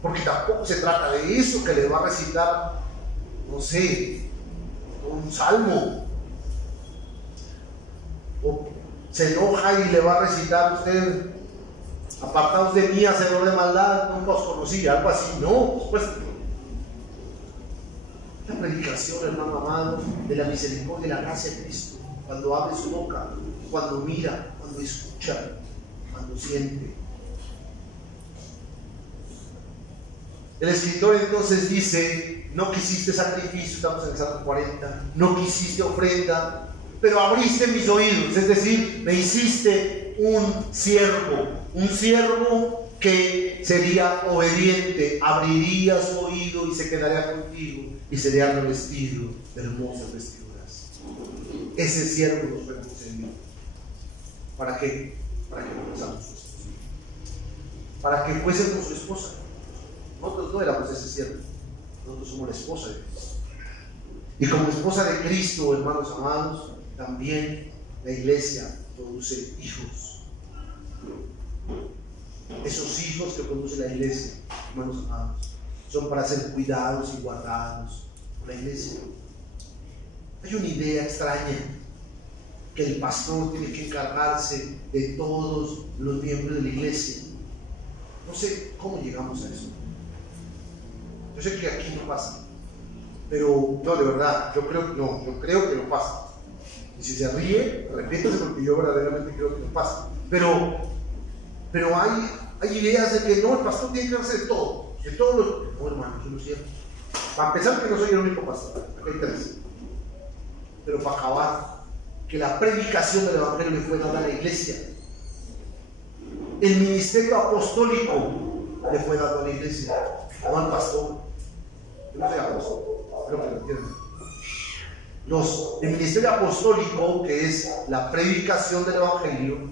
porque tampoco se trata de eso, que le va a recitar, no sé, un salmo, o se enoja y le va a recitar a usted: apartaos de mí, hacedor de maldad, nunca os conocí, algo así. No, pues la predicación, hermano amado, de la misericordia y la gracia de Cristo, cuando abre su boca, cuando mira, cuando escucha, cuando siente. El escritor entonces dice: no quisiste sacrificio, estamos en el Salmo 40, no quisiste ofrenda, pero abriste mis oídos, es decir, me hiciste un siervo que sería obediente, abriría su oído y se quedaría contigo y sería revestido de hermosas vestiduras. Ese siervo nos fue concedido. ¿Para qué? Para que fuésemos su esposa. Para que fuésemos su esposa. Nosotros no éramos ese siervo, nosotros somos la esposa de Cristo. Y como esposa de Cristo, hermanos amados, también la iglesia produce hijos. Esos hijos que produce la iglesia, hermanos amados, son para ser cuidados y guardados por la iglesia. Hay una idea extraña, que el pastor tiene que encargarse de todos los miembros de la iglesia. No sé cómo llegamos a eso. Yo sé que aquí no pasa, pero no, de verdad, yo creo que no pasa. Y si se ríe, arrepiéntase, porque yo verdaderamente creo que no pasa. Pero hay ideas de que no, el pastor tiene que hacer de todo. No, hermano, eso no es cierto. Para empezar, que no soy el único pastor, acá hay 3. Pero para acabar, que la predicación del evangelio le fue dada a la iglesia. El ministerio apostólico le fue dado a la iglesia, no al pastor. Yo no soy apóstol, creo que lo entienden. El ministerio apostólico, que es la predicación del evangelio,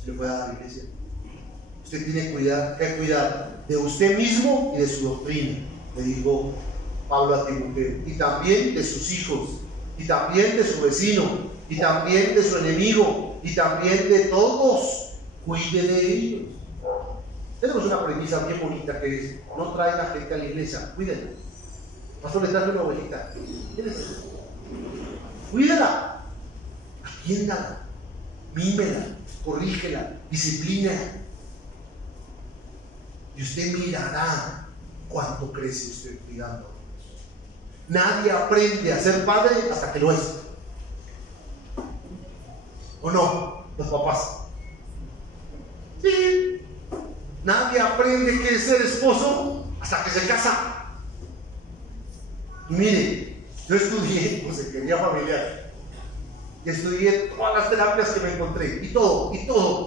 se le fue dado a la iglesia. Usted tiene que cuidar de usted mismo y de su doctrina, le dijo Pablo a Timoteo, y también de sus hijos, y también de su vecino, y también de su enemigo, y también de todos. Cuide de ellos. Tenemos una premisa bien bonita que es: no trae la gente a la iglesia, cuídenla. Pastor, le trae una abuelita, cuídela, atiéndala, mímela, corrígela, disciplínela. Y usted mirará cuánto crece usted cuidando. Nadie aprende a ser padre hasta que lo es. ¿O no? Los papás. Sí. Nadie aprende qué es ser esposo hasta que se casa. Y mire, yo estudié consejería familiar y estudié todas las terapias que me encontré, y todo,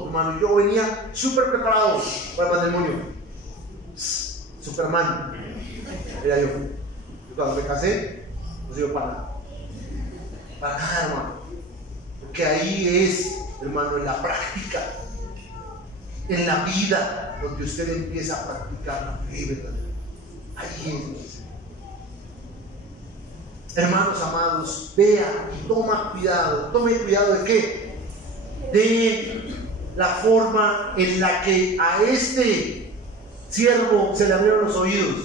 hermano. Yo venía súper preparado para el matrimonio. Superman era yo. Y cuando me casé, no sirvió para nada. Para nada, hermano. Porque ahí es, hermano, en la práctica, en la vida, donde usted empieza a practicar la fe verdadera. Ahí es. Hermanos amados, vea y tome cuidado ¿de qué? De la forma en la que a este siervo se le abrieron los oídos.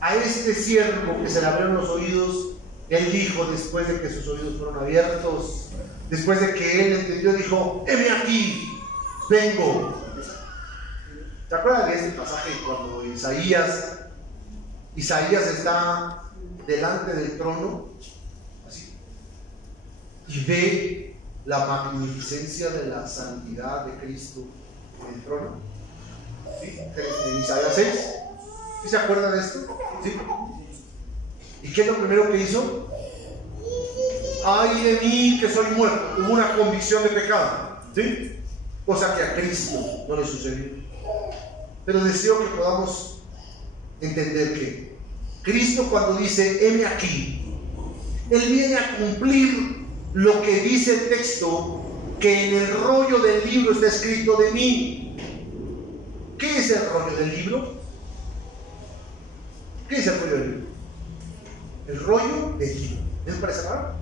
A este siervo que se le abrieron los oídos, él dijo, después de que sus oídos fueron abiertos, después de que él entendió, dijo: heme aquí, vengo. ¿Te acuerdas de este pasaje cuando Isaías está delante del trono, así, y ve la magnificencia de la santidad de Cristo en el trono? ¿Sí? En Isaías 6. ¿Sí se acuerda de esto? ¿Sí? ¿Y qué es lo primero que hizo? ¡Ay de mí, que soy muerto! Hubo una convicción de pecado, ¿sí? Cosa que a Cristo no le sucedió. Pero deseo que podamos entender que Cristo, cuando dice heme aquí, Él viene a cumplir lo que dice el texto, que en el rollo del libro está escrito de mí. ¿Qué es el rollo del libro? ¿Qué es el rollo del libro? El rollo del libro. ¿Les parece raro?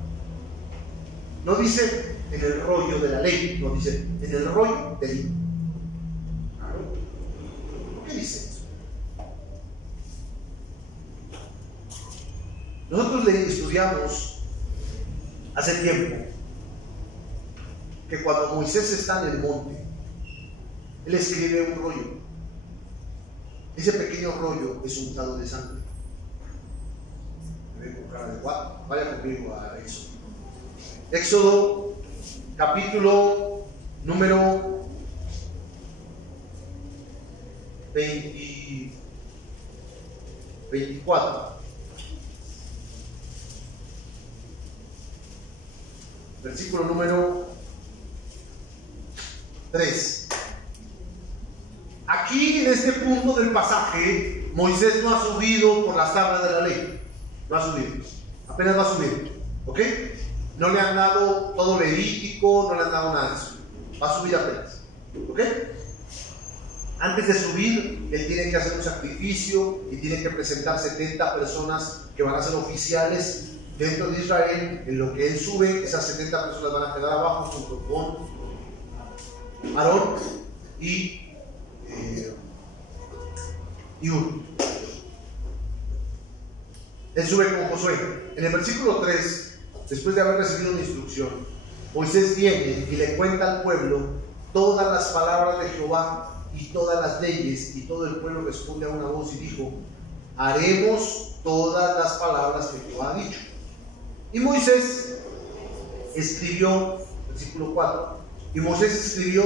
No dice en el rollo de la ley, no dice en el rollo del libro. ¿Qué dice eso? Nosotros le estudiamos hace tiempo que cuando Moisés está en el monte, él escribe un rollo. Ese pequeño rollo es untado de sangre. Me veo con cara de guapo. Vaya conmigo a Éxodo. Éxodo, capítulo número 24. Versículo número 3. Aquí, en este punto del pasaje, Moisés no ha subido por las tablas de la ley. No ha subido. Apenas va a subir. ¿Ok? No le han dado todo Levítico, no le han dado nada de eso. Va a subir apenas. ¿Ok? Antes de subir, él tiene que hacer un sacrificio y tiene que presentar 70 personas que van a ser oficiales dentro de Israel. En lo que él sube, esas 70 personas van a quedar abajo junto con Aarón y Hur. Él sube con Josué. En el versículo 3, después de haber recibido una instrucción, Moisés viene y le cuenta al pueblo todas las palabras de Jehová y todas las leyes, y todo el pueblo responde a una voz y dijo: haremos todas las palabras que Jehová ha dicho. Y Moisés escribió, versículo 4, y Moisés escribió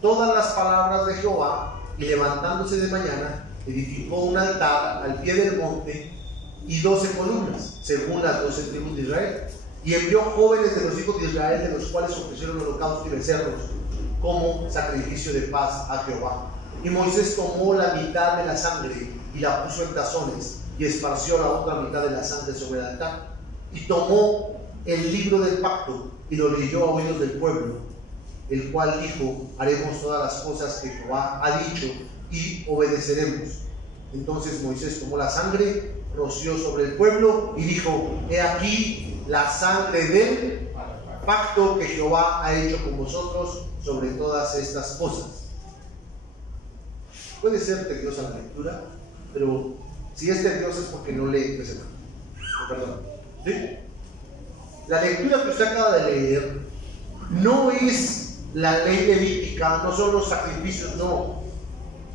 todas las palabras de Jehová, y levantándose de mañana, edificó un altar al pie del monte y 12 columnas, según las 12 tribus de Israel, y envió jóvenes de los hijos de Israel, de los cuales ofrecieron holocaustos y becerros como sacrificio de paz a Jehová. Y Moisés tomó la mitad de la sangre y la puso en tazones, y esparció la otra mitad de la sangre sobre el altar, y tomó el libro del pacto y lo leyó a oídos del pueblo, el cual dijo: haremos todas las cosas que Jehová ha dicho y obedeceremos. Entonces Moisés tomó la sangre, roció sobre el pueblo y dijo: he aquí la sangre del pacto que Jehová ha hecho con vosotros sobre todas estas cosas. Puede ser tediosa la lectura, pero si es tediosa es porque no lee ese perdón. ¿Sí? La lectura que usted acaba de leer no es la ley levítica, no son los sacrificios, no.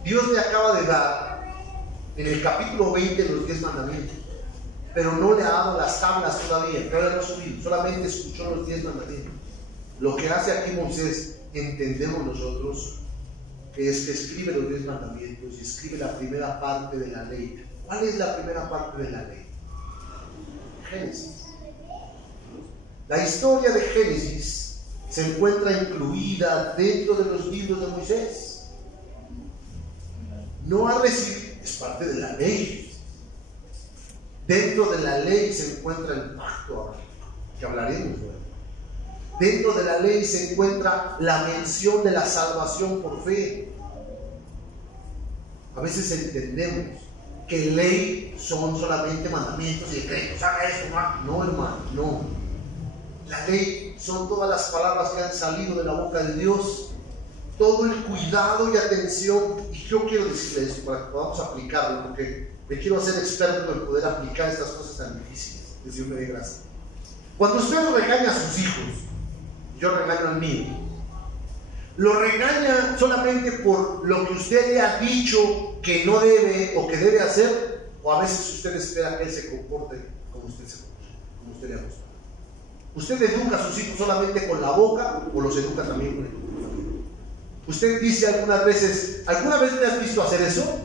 Dios le acaba de dar en el capítulo 20 los 10 mandamientos, pero no le ha dado las tablas todavía no ha subido, solamente escuchó los 10 mandamientos. Lo que hace aquí Moisés, entendemos nosotros, es que escribe los 10 mandamientos y escribe la primera parte de la ley. ¿Cuál es la primera parte de la ley? Génesis. La historia de Génesis se encuentra incluida dentro de los libros de Moisés. No ha recibido, es parte de la ley. Dentro de la ley se encuentra el pacto, que hablaremos luego. Dentro de la ley se encuentra la mención de la salvación por fe. A veces entendemos que ley son solamente mandamientos y decretos, haga esto, no hermano, no. La ley son todas las palabras que han salido de la boca de Dios, todo el cuidado y atención. Y yo quiero decirle esto para que podamos aplicarlo, porque me quiero hacer experto en poder aplicar estas cosas tan difíciles. Que Dios me dé gracia. Cuando usted regaña a sus hijos, yo regaño al mío, lo regaña solamente por lo que usted le ha dicho que no debe o que debe hacer, o a veces usted espera que él se comporte como usted se comporta, como usted le ha gustado. ¿Usted educa a sus hijos solamente con la boca o los educa también con el comportamiento? Usted dice algunas veces: ¿alguna vez me has visto hacer eso?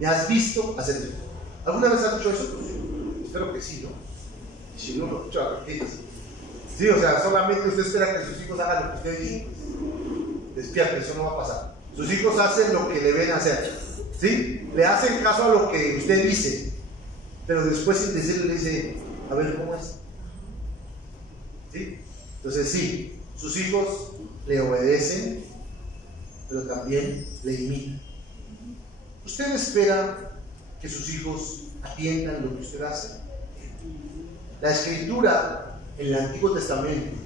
¿Me has visto hacer eso? ¿Alguna vez has dicho eso? Espero que sí, ¿no? Y si no, lo escucho a repetidas. Sí, o sea, solamente usted espera que sus hijos hagan lo que usted dice. Despierte, eso no va a pasar. Sus hijos hacen lo que deben hacer, ¿sí? Le hacen caso a lo que usted dice, pero después sin decirle le dice: a ver, ¿cómo es? ¿Sí? Entonces sí, sus hijos le obedecen, pero también le imitan. ¿Usted espera que sus hijos atiendan lo que usted hace? La Escritura en el Antiguo Testamento,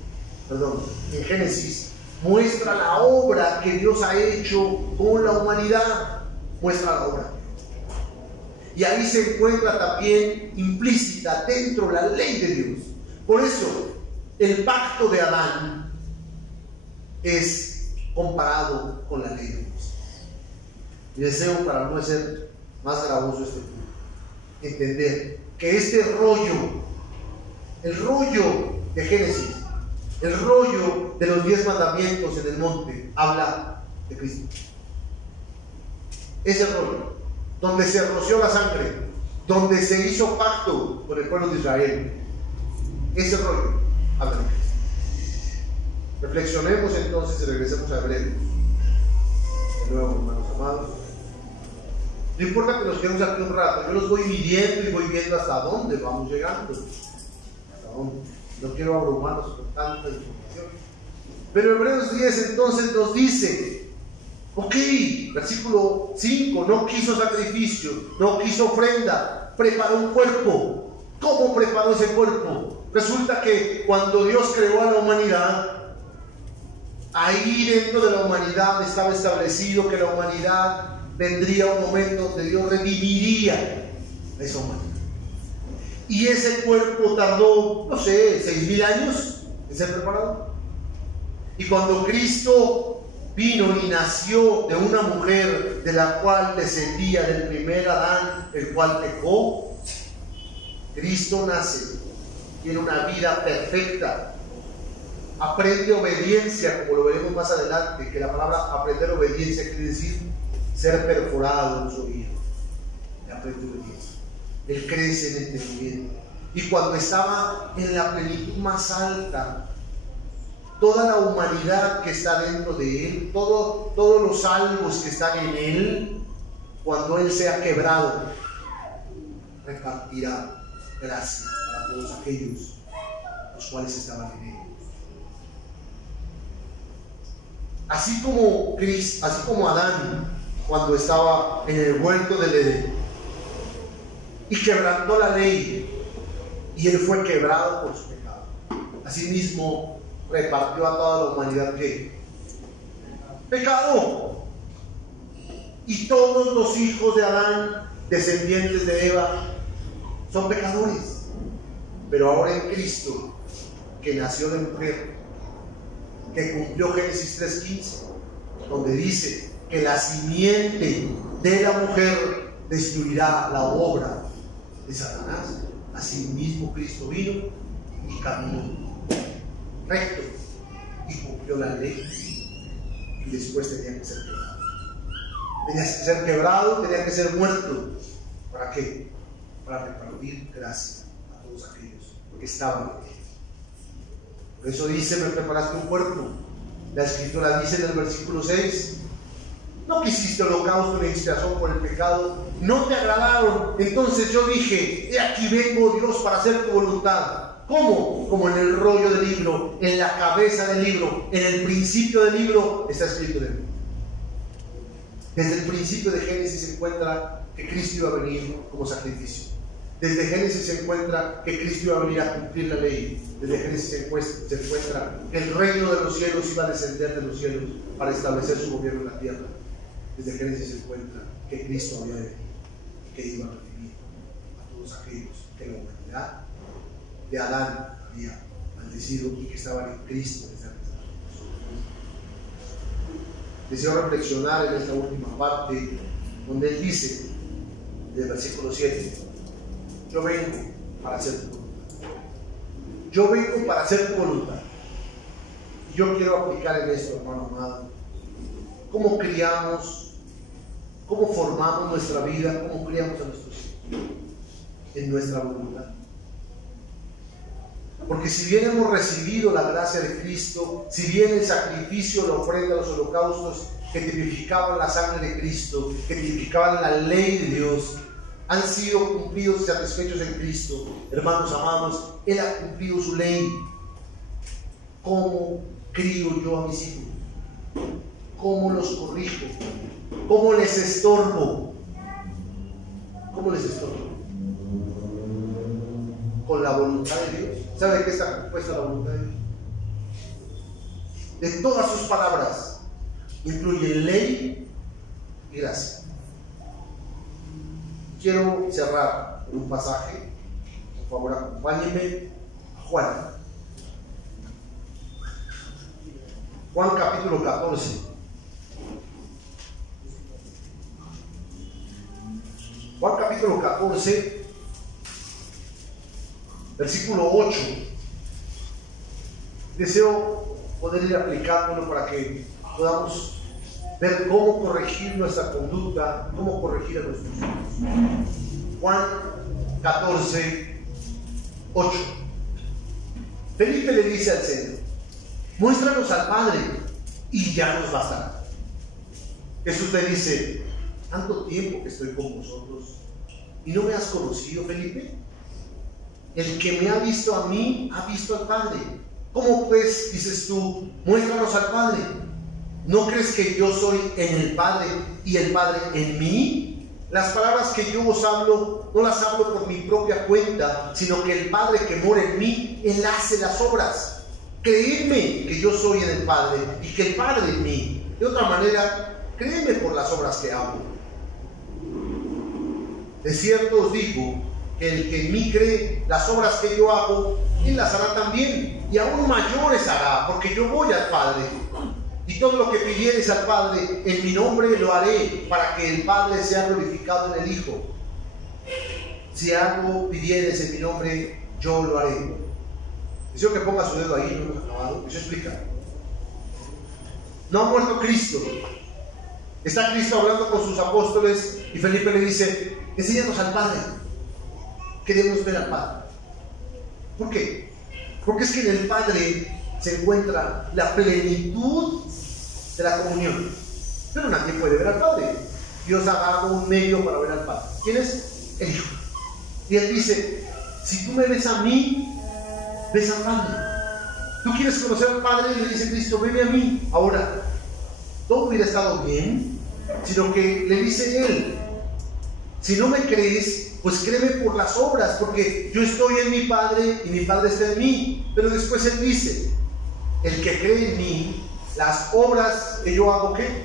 en Génesis, muestra la obra que Dios ha hecho con la humanidad. Muestra la obra. Y ahí se encuentra también implícita dentro la ley de Dios. Por eso, el pacto de Adán es comparado con la ley de Dios. Mi deseo, para no ser más gravoso este punto, entender que este rollo, el rollo de Génesis, el rollo de los 10 mandamientos en el monte, habla de Cristo. Ese rollo, donde se roció la sangre, donde se hizo pacto con el pueblo de Israel, ese rollo habla de Cristo. Reflexionemos entonces y regresemos a Hebreos. De nuevo, hermanos amados, no importa que nos quedemos aquí un rato, yo los voy midiendo y voy viendo hasta dónde vamos llegando. Hasta dónde. No quiero abrumarnos con tanta información. Pero Hebreos 10 entonces nos dice, ok, versículo 5, no quiso sacrificio, no quiso ofrenda, preparó un cuerpo. ¿Cómo preparó ese cuerpo? Resulta que cuando Dios creó a la humanidad, ahí dentro de la humanidad estaba establecido que la humanidad vendría un momento donde Dios redimiría a esa humanidad. Y ese cuerpo tardó, no sé, 6,000 años en ser preparado. Y cuando Cristo vino y nació de una mujer de la cual descendía del primer Adán, el cual pecó, Cristo nace, tiene una vida perfecta, aprende obediencia, como lo veremos más adelante, que la palabra aprender obediencia quiere decir ser perforado en su oído. Aprende obediencia. Él crece en entendimiento. Y cuando estaba en la plenitud más alta, toda la humanidad que está dentro de Él, todos los salvos que están en Él, cuando Él sea quebrado, repartirá gracia para todos aquellos los cuales estaban en Él. Así como Adán, cuando estaba en el huerto del Edén y quebrantó la ley, y él fue quebrado por su pecado, asimismo repartió a toda la humanidad que pecado. Y todos los hijos de Adán, descendientes de Eva, son pecadores. Pero ahora en Cristo, que nació de mujer, que cumplió Génesis 3:15, donde dice que la simiente de la mujer destruirá la obra de Satanás. Asimismo Cristo vino y caminó recto y cumplió la ley, y después tenía que ser quebrado. Tenía que ser quebrado, tenía que ser muerto. ¿Para qué? Para repartir gracia a todos aquellos que estaban en él. Por eso dice: me preparaste un cuerpo. La Escritura dice en el versículo 6: no quisiste holocausto ni expiación por el pecado, no te agradaron. Entonces yo dije: he aquí vengo, Dios, para hacer tu voluntad. ¿Cómo? Como en el rollo del libro, en la cabeza del libro, en el principio del libro está escrito de mí. Desde el principio de Génesis se encuentra que Cristo iba a venir como sacrificio. Desde Génesis se encuentra que Cristo iba a venir a cumplir la ley. Desde Génesis se encuentra que el reino de los cielos iba a descender de los cielos para establecer su gobierno en la tierra. Desde Génesis se encuentra que Cristo había venido y que iba a redimir a todos aquellos que la humanidad de Adán había maldecido y que estaban en Cristo desde antes de la cruz. Deseo reflexionar en esta última parte donde él dice, del versículo 7: yo vengo para hacer tu voluntad. Yo vengo para hacer tu voluntad. Y yo quiero aplicar en esto, hermano amado, cómo criamos, cómo formamos nuestra vida, cómo criamos a nuestros hijos en nuestra voluntad. Porque si bien hemos recibido la gracia de Cristo, si bien el sacrificio, la ofrenda, los holocaustos que tipificaban la sangre de Cristo, que tipificaban la ley de Dios, han sido cumplidos y satisfechos en Cristo, hermanos amados, Él ha cumplido su ley. ¿Cómo crío yo a mis hijos? ¿Cómo los corrijo? ¿Cómo les estorbo? ¿Cómo les estorbo? Con la voluntad de Dios. ¿Sabe de qué está compuesta la voluntad de Dios? De todas sus palabras incluye ley y gracia. Quiero cerrar con un pasaje. Por favor, acompáñenme a Juan. Juan capítulo 14. Juan capítulo 14, versículo 8. Deseo poder ir aplicándolo para que podamos ver cómo corregir nuestra conducta, cómo corregir a nuestros hijos. Juan 14, 8. Felipe le dice al Señor: muéstranos al Padre y ya nos bastará. Jesús le dice: tanto tiempo que estoy con vosotros y no me has conocido, Felipe. El que me ha visto a mí ha visto al Padre. ¿Cómo pues dices tú, muéstranos al Padre? ¿No crees que yo soy en el Padre y el Padre en mí? Las palabras que yo os hablo, no las hablo por mi propia cuenta, sino que el Padre que mora en mí, Él hace las obras. Creedme que yo soy en el Padre y que el Padre en mí. De otra manera, créedme por las obras que hago. De cierto os digo que el que en mí cree, las obras que yo hago, Él las hará también, y aún mayores hará, porque yo voy al Padre. Y todo lo que pidiereis al Padre en mi nombre lo haré, para que el Padre sea glorificado en el Hijo. Si algo pidiereis en mi nombre, yo lo haré. Deseo que ponga su dedo ahí, no hemos acabado. Eso explica. No ha muerto Cristo. Está Cristo hablando con sus apóstoles y Felipe le dice: enséñanos al Padre. Queremos ver al Padre. ¿Por qué? Porque es que en el Padre se encuentra la plenitud de la comunión. Pero nadie puede ver al Padre. Dios ha dado un medio para ver al Padre. ¿Quién es? El Hijo. Y Él dice: si tú me ves a mí, ves al Padre. Tú quieres conocer al Padre, y le dice Cristo: veme a mí. Ahora, todo hubiera estado bien, sino que le dice Él: si no me crees, pues créeme por las obras, porque yo estoy en mi Padre y mi Padre está en mí. Pero después Él dice: el que cree en mí, las obras que yo hago, ¿qué?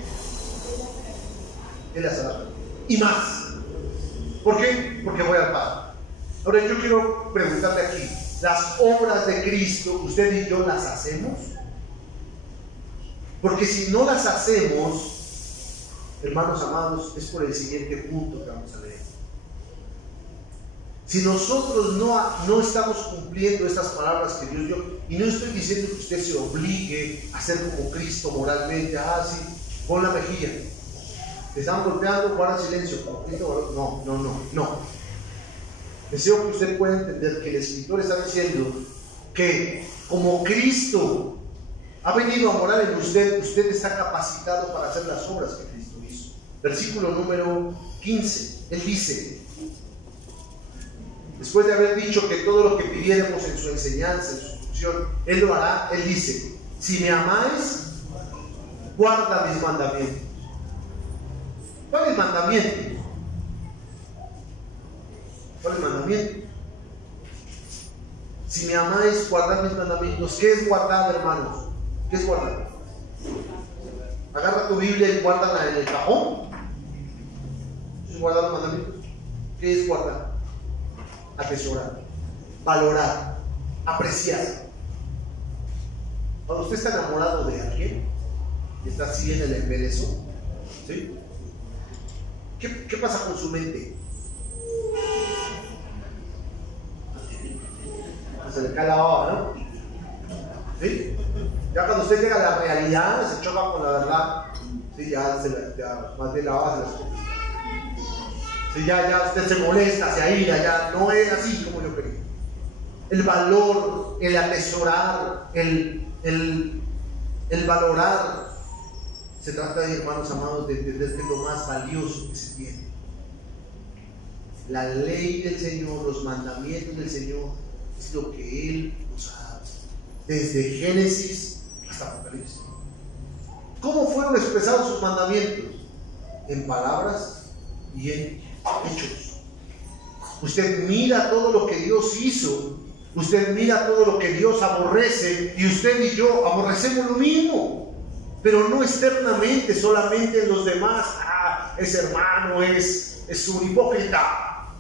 Él las hará. Y más. ¿Por qué? Porque voy al Padre. Ahora yo quiero preguntarle aquí: ¿las obras de Cristo, usted y yo las hacemos? Porque si no las hacemos, hermanos amados, es por el siguiente punto que vamos a leer. Si nosotros no estamos cumpliendo estas palabras que Dios dio, y no estoy diciendo que usted se obligue a ser como Cristo moralmente, sí, pon la mejilla, te están golpeando, guarda silencio, como Cristo, no. Deseo que usted pueda entender que el escritor está diciendo que como Cristo ha venido a morar en usted, usted está capacitado para hacer las obras que Cristo hizo. Versículo número 15, Él dice, después de haber dicho que todo lo que pidiéramos en su enseñanza, en su instrucción, Él lo hará. Él dice: si me amáis, guarda mis mandamientos. ¿Cuál es mandamiento? ¿Cuál es mandamiento? Si me amáis, guardad mis mandamientos. ¿Qué es guardar, hermanos? ¿Qué es guardar? Agarra tu Biblia y guárdala en el cajón. ¿Eso es guardar los mandamientos? ¿Qué es guardar? Atesorar, valorar, apreciar. Cuando usted está enamorado de alguien y está así en el embelezo, ¿sí? ¿Qué pasa con su mente? Se le cae la baba, ¿no? ¿Sí? Ya cuando usted llega a la realidad, se choca con la verdad, ¿sí? Ya más bien la baba se la escucha. Si ya usted se molesta, se aira, ya no es así como yo quería. El valor, el atesorar, el valorar, se trata de, hermanos amados, de entender que es lo más valioso que se tiene. La ley del Señor, los mandamientos del Señor, es lo que Él nos ha dado. desde Génesis hasta Apocalipsis. ¿Cómo fueron expresados sus mandamientos? En palabras y en hechos. Usted mira todo lo que Dios hizo, usted mira todo lo que Dios aborrece, y usted y yo aborrecemos lo mismo, pero no externamente, solamente en los demás. Ese hermano es un hipócrita.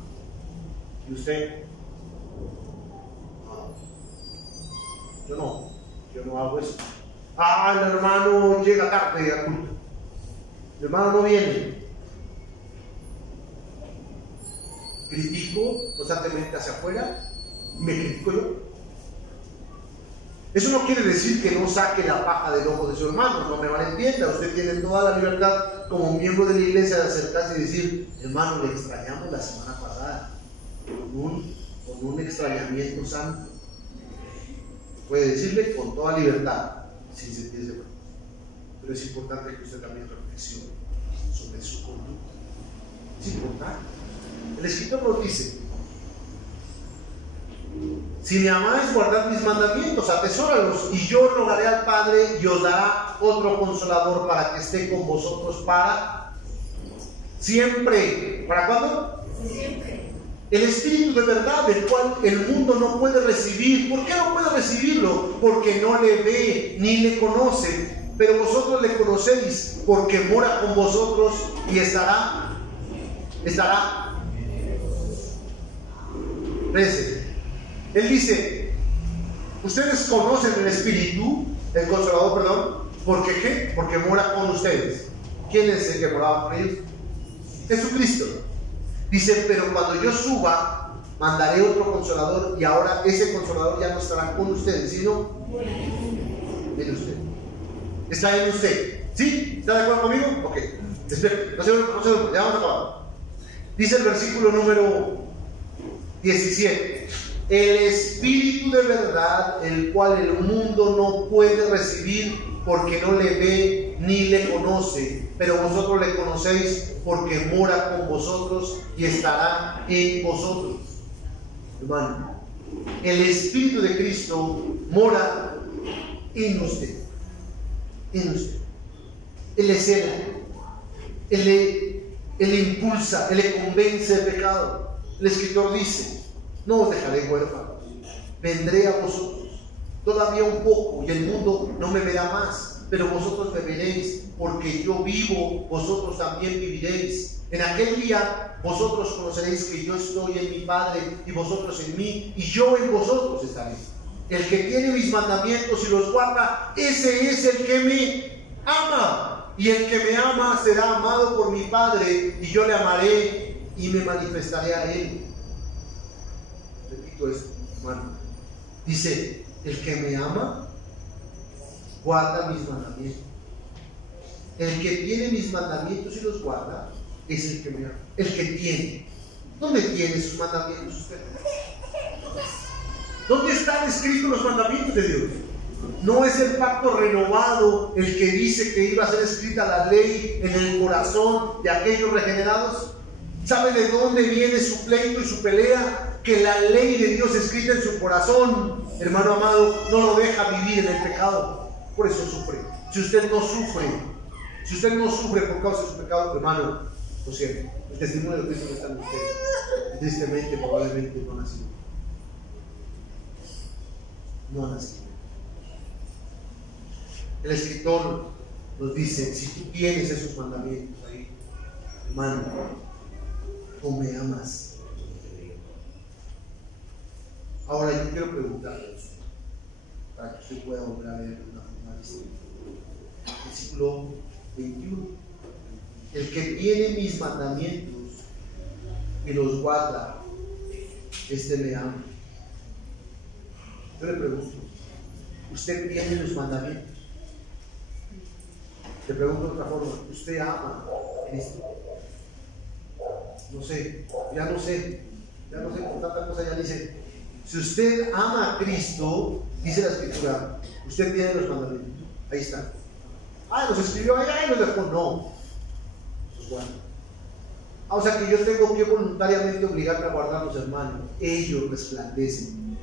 ¿Y usted? Yo no hago eso. El hermano llega tarde al culto. El hermano no viene. Critico constantemente hacia afuera. Me critico yo. Eso no quiere decir que no saque la paja del ojo de su hermano, no me malentienda. Usted tiene toda la libertad como miembro de la iglesia de acercarse y decir: hermano, le extrañamos la semana pasada, con un extrañamiento santo. Puede decirle con toda libertad, sin sentirse mal. Pero es importante que usted también reflexione sobre su conducta. Es importante. El escritor nos dice: si me amáis, guardad mis mandamientos, atesóralos, y yo rogaré al Padre y os dará otro consolador para que esté con vosotros para siempre. ¿Para cuándo? Siempre. El Espíritu de verdad, el cual el mundo no puede recibir. ¿Por qué no puede recibirlo? Porque no le ve ni le conoce. Pero vosotros le conocéis, porque mora con vosotros y estará. Fíjense. Él dice: ustedes conocen el Espíritu, el Consolador, perdón. ¿Por qué qué? Porque mora con ustedes. ¿Quién es el que moraba con ellos? Jesucristo. Dice: pero cuando yo suba, mandaré otro Consolador, y ahora ese Consolador ya no estará con ustedes, sino en usted. Está en usted. ¿Sí? ¿Está de acuerdo conmigo? Ok. Espera, no se ya vamos a acabar. Dice el versículo número 17: el Espíritu de verdad, el cual el mundo no puede recibir porque no le ve ni le conoce, pero vosotros le conocéis porque mora con vosotros y estará en vosotros. Hermano, el Espíritu de Cristo mora en usted. En usted. Él le cela, Él le impulsa, Él le convence de pecado. El escritor dice: no os dejaré huérfanos, vendré a vosotros. Todavía un poco y el mundo no me verá más, pero vosotros me veréis, porque yo vivo, vosotros también viviréis. En aquel día vosotros conoceréis que yo estoy en mi Padre y vosotros en mí, y yo en vosotros estaré. El que tiene mis mandamientos y los guarda, ese es el que me ama. Y el que me ama será amado por mi Padre, y yo le amaré y me manifestaré a él. Repito esto, hermano. Dice: el que me ama guarda mis mandamientos. El que tiene mis mandamientos y los guarda es el que me ama. El que tiene. ¿Dónde tiene sus mandamientos usted? ¿Dónde están escritos los mandamientos de Dios? ¿No es el pacto renovado el que dice que iba a ser escrita la ley en el corazón de aquellos regenerados? ¿Sabe de dónde viene su pleito y su pelea? Que la ley de Dios escrita en su corazón, hermano amado, no lo deja vivir en el pecado. Por eso sufre. Si usted no sufre por causa de su pecado, hermano, lo siento, el testimonio de Cristo no está en usted. Tristemente, probablemente no ha nacido. No ha nacido. El escritor nos dice: si tú tienes esos mandamientos ahí, hermano, tú me amas. Ahora yo quiero preguntarle, para que usted pueda volver a leer de una forma distinta. Versículo 21: el que tiene mis mandamientos y los guarda, este me ama. Yo le pregunto: ¿usted tiene los mandamientos? Le pregunto de otra forma: ¿usted ama a Cristo? No sé, por tanta cosa ya dice. Si usted ama a Cristo, dice la Escritura, usted tiene los mandamientos. Ahí está. Los escribió allá y los dejó. No, los guarda. O sea que yo tengo que voluntariamente obligarme a guardar a los hermanos. Ellos resplandecen.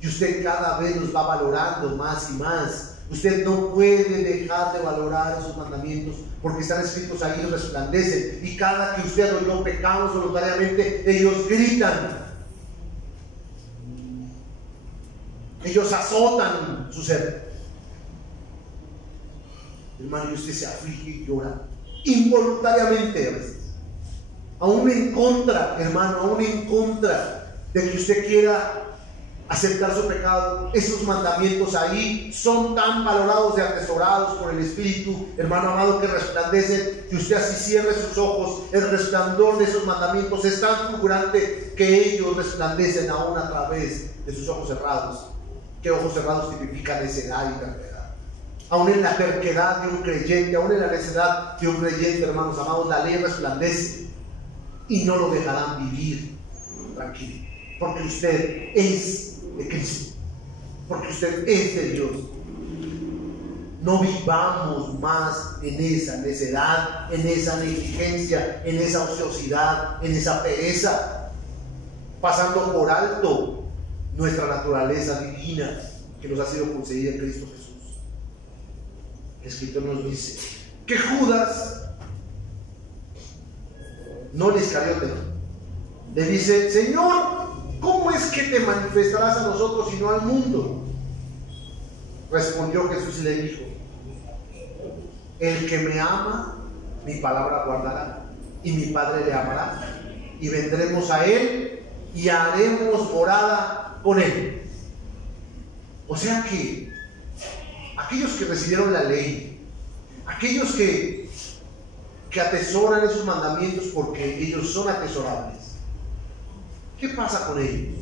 y usted cada vez los va valorando más y más. Usted no puede dejar de valorar esos mandamientos porque están escritos ahí y resplandecen. Y cada que usted o yo pecamos voluntariamente, ellos gritan. Ellos azotan su ser. Hermano, y usted se aflige y llora involuntariamente a veces. Aún en contra, hermano, aún en contra de que usted quiera aceptar su pecado. Esos mandamientos ahí son tan valorados y atesorados por el Espíritu, hermano amado, que resplandecen, que usted así cierre sus ojos. El resplandor de esos mandamientos es tan fulgurante que ellos resplandecen aún a través de sus ojos cerrados. Que ojos cerrados tipifican necedad y terquedad. Aún en la terquedad de un creyente, aún en la necedad de un creyente, hermanos amados, la ley resplandece y no lo dejarán vivir tranquilo, porque usted es de Cristo, porque usted es de Dios. No vivamos más en esa necedad, en esa negligencia, en esa ociosidad, en esa pereza, pasando por alto nuestra naturaleza divina que nos ha sido concedida en Cristo Jesús. El Escritor nos dice que Judas, no el Iscariote, le dice: Señor, ¿cómo es que te manifestarás a nosotros y no al mundo? Respondió Jesús y le dijo: el que me ama, mi palabra guardará, y mi Padre le amará, y vendremos a él y haremos morada con él. O sea que aquellos que recibieron la ley, aquellos que atesoran esos mandamientos porque ellos son atesorables, ¿qué pasa con ellos?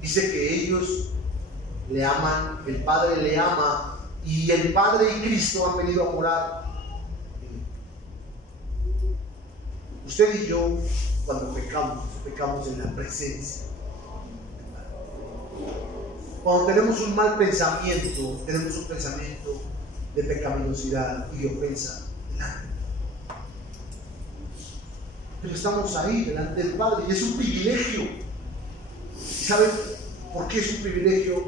Dice que ellos le aman, el Padre le ama, y el Padre y Cristo han venido a morar. Usted y yo, cuando pecamos en la presencia. Cuando tenemos un mal pensamiento, tenemos un pensamiento de pecaminosidad y de ofensa delante. Pero estamos ahí delante del Padre y es un privilegio. ¿Y saben por qué es un privilegio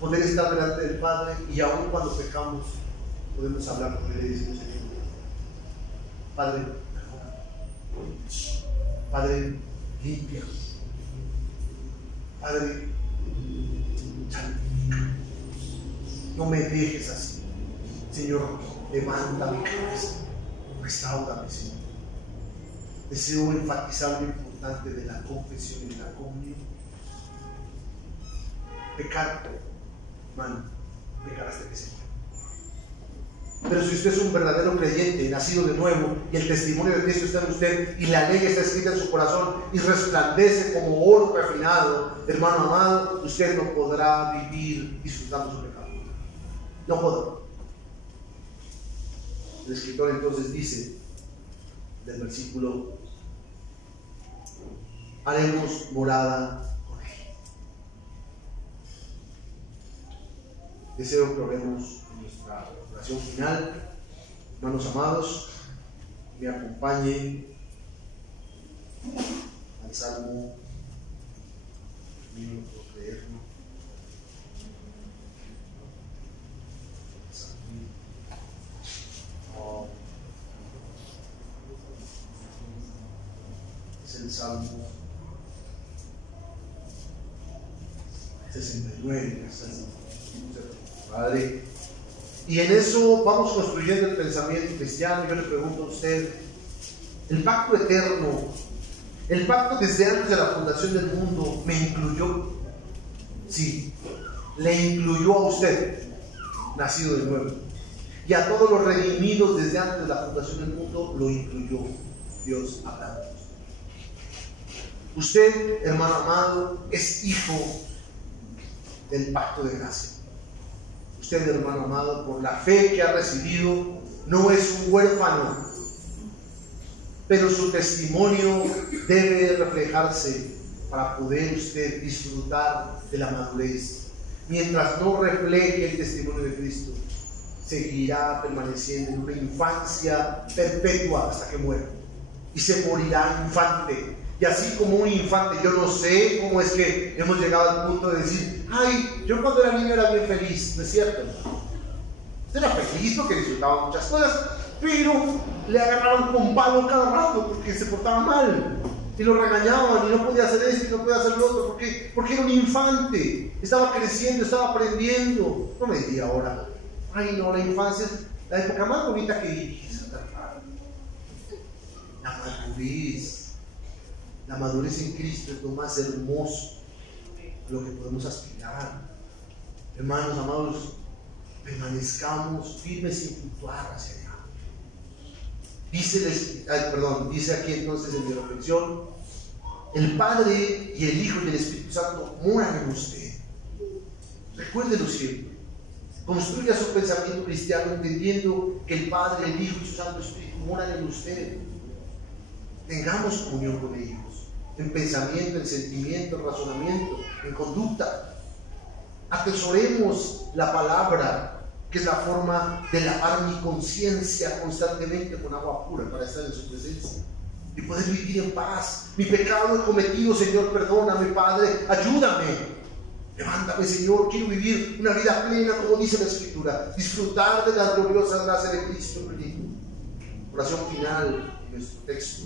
poder estar delante del Padre? Y aún cuando pecamos podemos hablar con Él y decir: Señor, Padre, perdona. Padre, limpia. Padre, santifica. No me dejes así. Señor, levanta mi cabeza, restaurame, Señor. Deseo enfatizar lo importante de la confesión y de la comunión. Pecar, hermano, pecar hasta que se muera. Pero si usted es un verdadero creyente, nacido de nuevo, y el testimonio de Cristo está en usted, y la ley está escrita en su corazón, y resplandece como oro refinado, hermano amado, usted no podrá vivir disfrutando su pecado. No podrá. El escritor entonces dice, del versículo: haremos morada con él. Deseo que oremos en nuestra oración final. Hermanos amados, me acompañen al Salmo, no puedo creerlo, es el Salmo 69, Padre. Y en eso vamos construyendo el pensamiento cristiano. Yo le pregunto a usted: el pacto eterno, el pacto desde antes de la fundación del mundo, ¿me incluyó? Sí, le incluyó a usted, nacido de nuevo. Y a todos los redimidos desde antes de la fundación del mundo lo incluyó Dios hablando. Usted, hermano amado, es hijo del pacto de gracia. Usted, hermano amado, por la fe que ha recibido, no es un huérfano, pero su testimonio debe reflejarse para poder usted disfrutar de la madurez. Mientras no refleje el testimonio de Cristo, seguirá permaneciendo en una infancia perpetua hasta que muera, y se morirá infante, Y así como un infante, yo no sé cómo es que hemos llegado al punto de decir, ay, yo cuando era niño era bien feliz, ¿no es cierto? Usted era feliz porque disfrutaba muchas cosas, pero le agarraban con palo cada rato porque se portaba mal. Y lo regañaban y no podía hacer esto y no podía hacer lo otro, porque era un infante, estaba creciendo, estaba aprendiendo. No me diga ahora, ay no, la infancia es la época más bonita que viví. La madurez en Cristo es lo más hermoso, lo que podemos aspirar. Hermanos amados, permanezcamos firmes sin fluctuar hacia allá. Dice aquí entonces en mi reflexión, el Padre y el Hijo y el Espíritu Santo moran en usted. Recuérdelo siempre. Construya su pensamiento cristiano entendiendo que el Padre, el Hijo y su Santo Espíritu moran en usted. Tengamos comunión con ellos, en pensamiento, en sentimiento, en razonamiento, en conducta. Atesoremos la palabra, que es la forma de lavar mi conciencia constantemente con agua pura para estar en su presencia y poder vivir en paz. Mi pecado he cometido, Señor, perdóname, Padre, ayúdame, levántame, Señor, quiero vivir una vida plena como dice la Escritura, disfrutar de la gloriosa gracia de Cristo. Oración final de nuestro texto,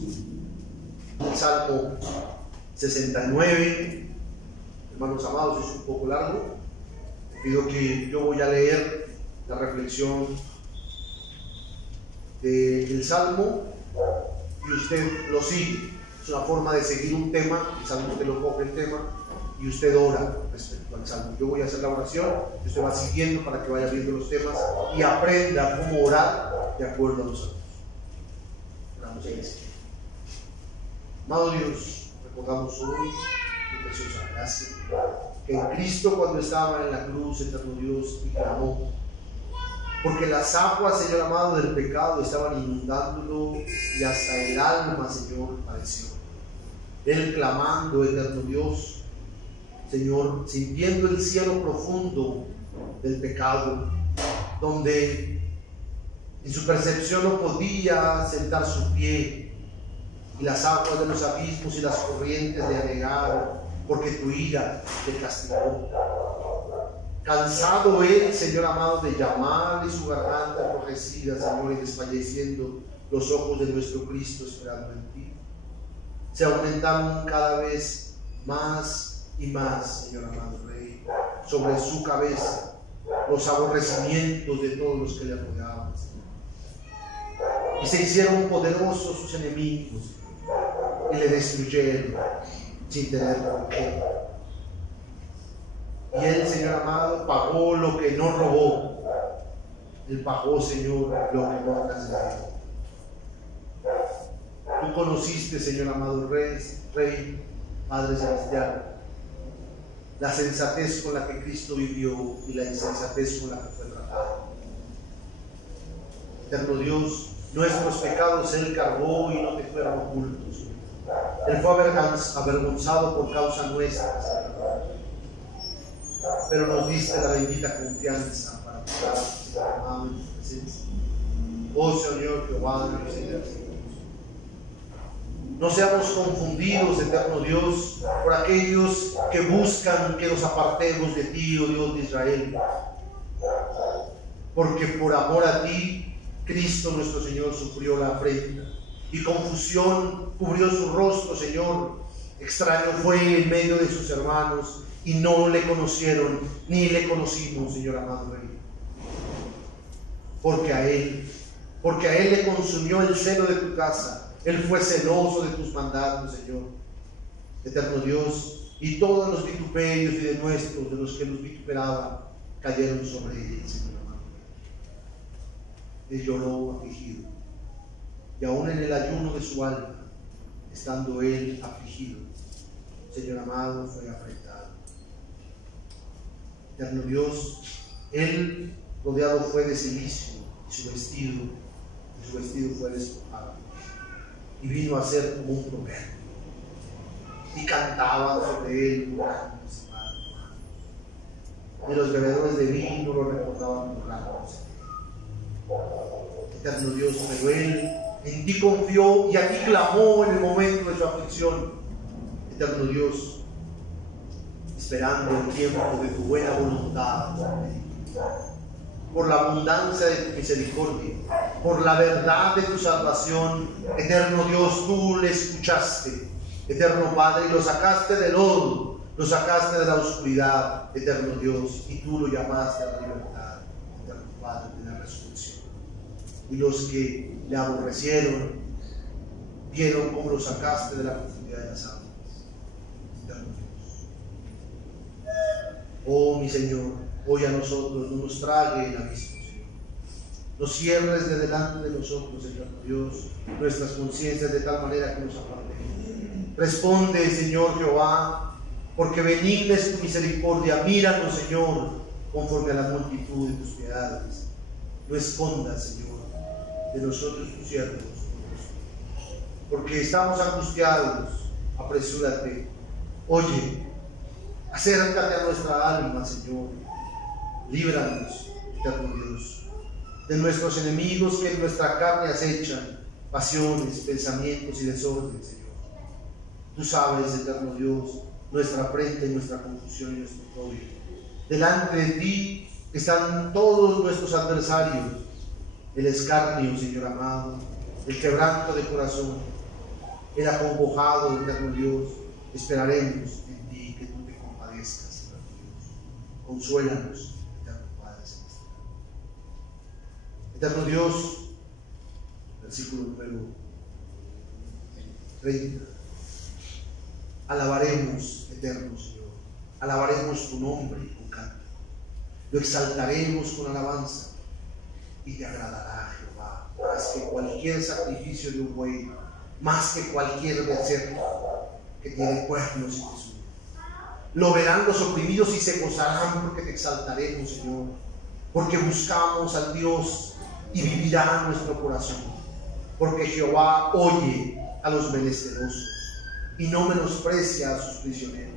el Salmo 69. Hermanos amados, es un poco largo, pido que yo voy a leer la reflexión del Salmo y usted lo sigue. Es una forma de seguir un tema. El Salmo usted lo coge el tema y usted ora respecto al Salmo. Yo voy a hacer la oración y usted va siguiendo para que vaya viendo los temas y aprenda cómo orar de acuerdo a los salmos. Oramos en este. Amado Dios, recordamos hoy tu preciosa gracia, que en Cristo, cuando estaba en la cruz, eterno Dios, y clamó, porque las aguas, Señor amado, del pecado estaban inundándolo y hasta el alma, Señor, padeció. Él clamando, eterno Dios, Señor, sintiendo el cielo profundo del pecado, donde en su percepción no podía sentar su pie, y las aguas de los abismos y las corrientes le anegaron, porque tu ira te castigó. Cansado él, Señor amado, de llamar y su garganta enrojecida, Señor, y desfalleciendo los ojos de nuestro Cristo esperando en ti, se aumentaron cada vez más y más, Señor amado Rey, sobre su cabeza los aborrecimientos de todos los que le rodeaban, Señor. Y se hicieron poderosos sus enemigos y le destruyeron sin tener por qué. Y él, Señor amado, pagó lo que no robó. Él pagó, Señor, lo que no transgredió. Tú conociste, Señor amado Rey, Padre Celestial, la sensatez con la que Cristo vivió y la insensatez con la que fue tratado. Eterno Dios, nuestros pecados Él cargó y no te fueron ocultos. Él fue avergonzado por causa nuestra, Señor. Pero nos diste la bendita confianza para poder, Señor amado, en tu presencia. Oh Señor Jehová de los ejércitos, no seamos confundidos, eterno Dios, por aquellos que buscan que nos apartemos de ti, oh Dios de Israel. Porque por amor a ti, Cristo nuestro Señor sufrió la afrenta y confusión cubrió su rostro, Señor. Extraño fue en medio de sus hermanos y no le conocieron ni le conocimos, Señor amado Rey. Porque a Él le consumió el celo de tu casa. Él fue celoso de tus mandatos, Señor. Eterno Dios, y todos los vituperios y de nuestros, de los que nos vituperaban, cayeron sobre Él, Señor amado. Él lloró afligido, y aún en el ayuno de su alma, estando Él afligido, Señor amado, fue afrentado. Eterno Dios, Él rodeado fue de cilicio, y su vestido fue despojado, y vino a ser como un proverbio, y cantaban sobre él burlándose, y los bebedores de vino lo recordaban burlándose. Eterno Dios, pero él en ti confió y a ti clamó en el momento de su aflicción, eterno Dios, esperando el tiempo de tu buena voluntad, por la abundancia de tu misericordia, por la verdad de tu salvación. Eterno Dios, tú le escuchaste, eterno Padre, y lo sacaste del lodo, lo sacaste de la oscuridad, eterno Dios, y tú lo llamaste a la libertad, eterno Padre, de la resurrección. Y los que le aborrecieron vieron cómo lo sacaste de la profundidad de las aguas, eterno Dios. Oh mi Señor, hoy a nosotros no nos trague el abismo, Señor. No cierres de delante de nosotros, eterno Dios, nuestras conciencias de tal manera que nos apartemos. Responde, Señor Jehová, porque benigna es tu misericordia. Míranos, Señor, conforme a la multitud de tus piedades. No escondas, Señor, de nosotros tus siervos, porque estamos angustiados. Apresúrate, oye, acércate a nuestra alma, Señor. Líbranos, eterno Dios, de nuestros enemigos que en nuestra carne acechan, pasiones, pensamientos y desorden, Señor. Tú sabes, eterno Dios, nuestra afrenta y nuestra confusión y nuestro odio. Delante de ti están todos nuestros adversarios, el escarnio, Señor amado, el quebranto de corazón, el acongojado, eterno Dios. Esperaremos en ti, que tú te compadezcas, eterno Dios. Consuélanos, eterno Padre celestial. Eterno Dios, versículo número 30. Alabaremos, eterno Señor, alabaremos tu nombre con canto, lo exaltaremos con alabanza, y te agradará, Jehová, más que cualquier sacrificio de un buey, más que cualquier becerro que tiene cuernos y tesudos. Lo verán los oprimidos y se gozarán, porque te exaltaremos, Señor, porque buscamos al Dios y vivirá nuestro corazón, porque Jehová oye a los menesterosos y no menosprecia a sus prisioneros.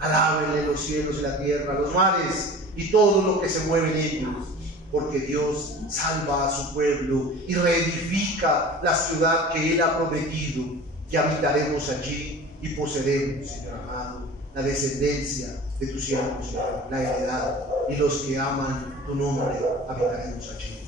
Alábenle los cielos y la tierra, los mares y todo lo que se mueve en ellos, porque Dios salva a su pueblo y reedifica la ciudad que Él ha prometido, y habitaremos allí y poseeremos, Señor amado, la descendencia de tus siervos, Señor, la heredad, y los que aman tu nombre habitaremos allí.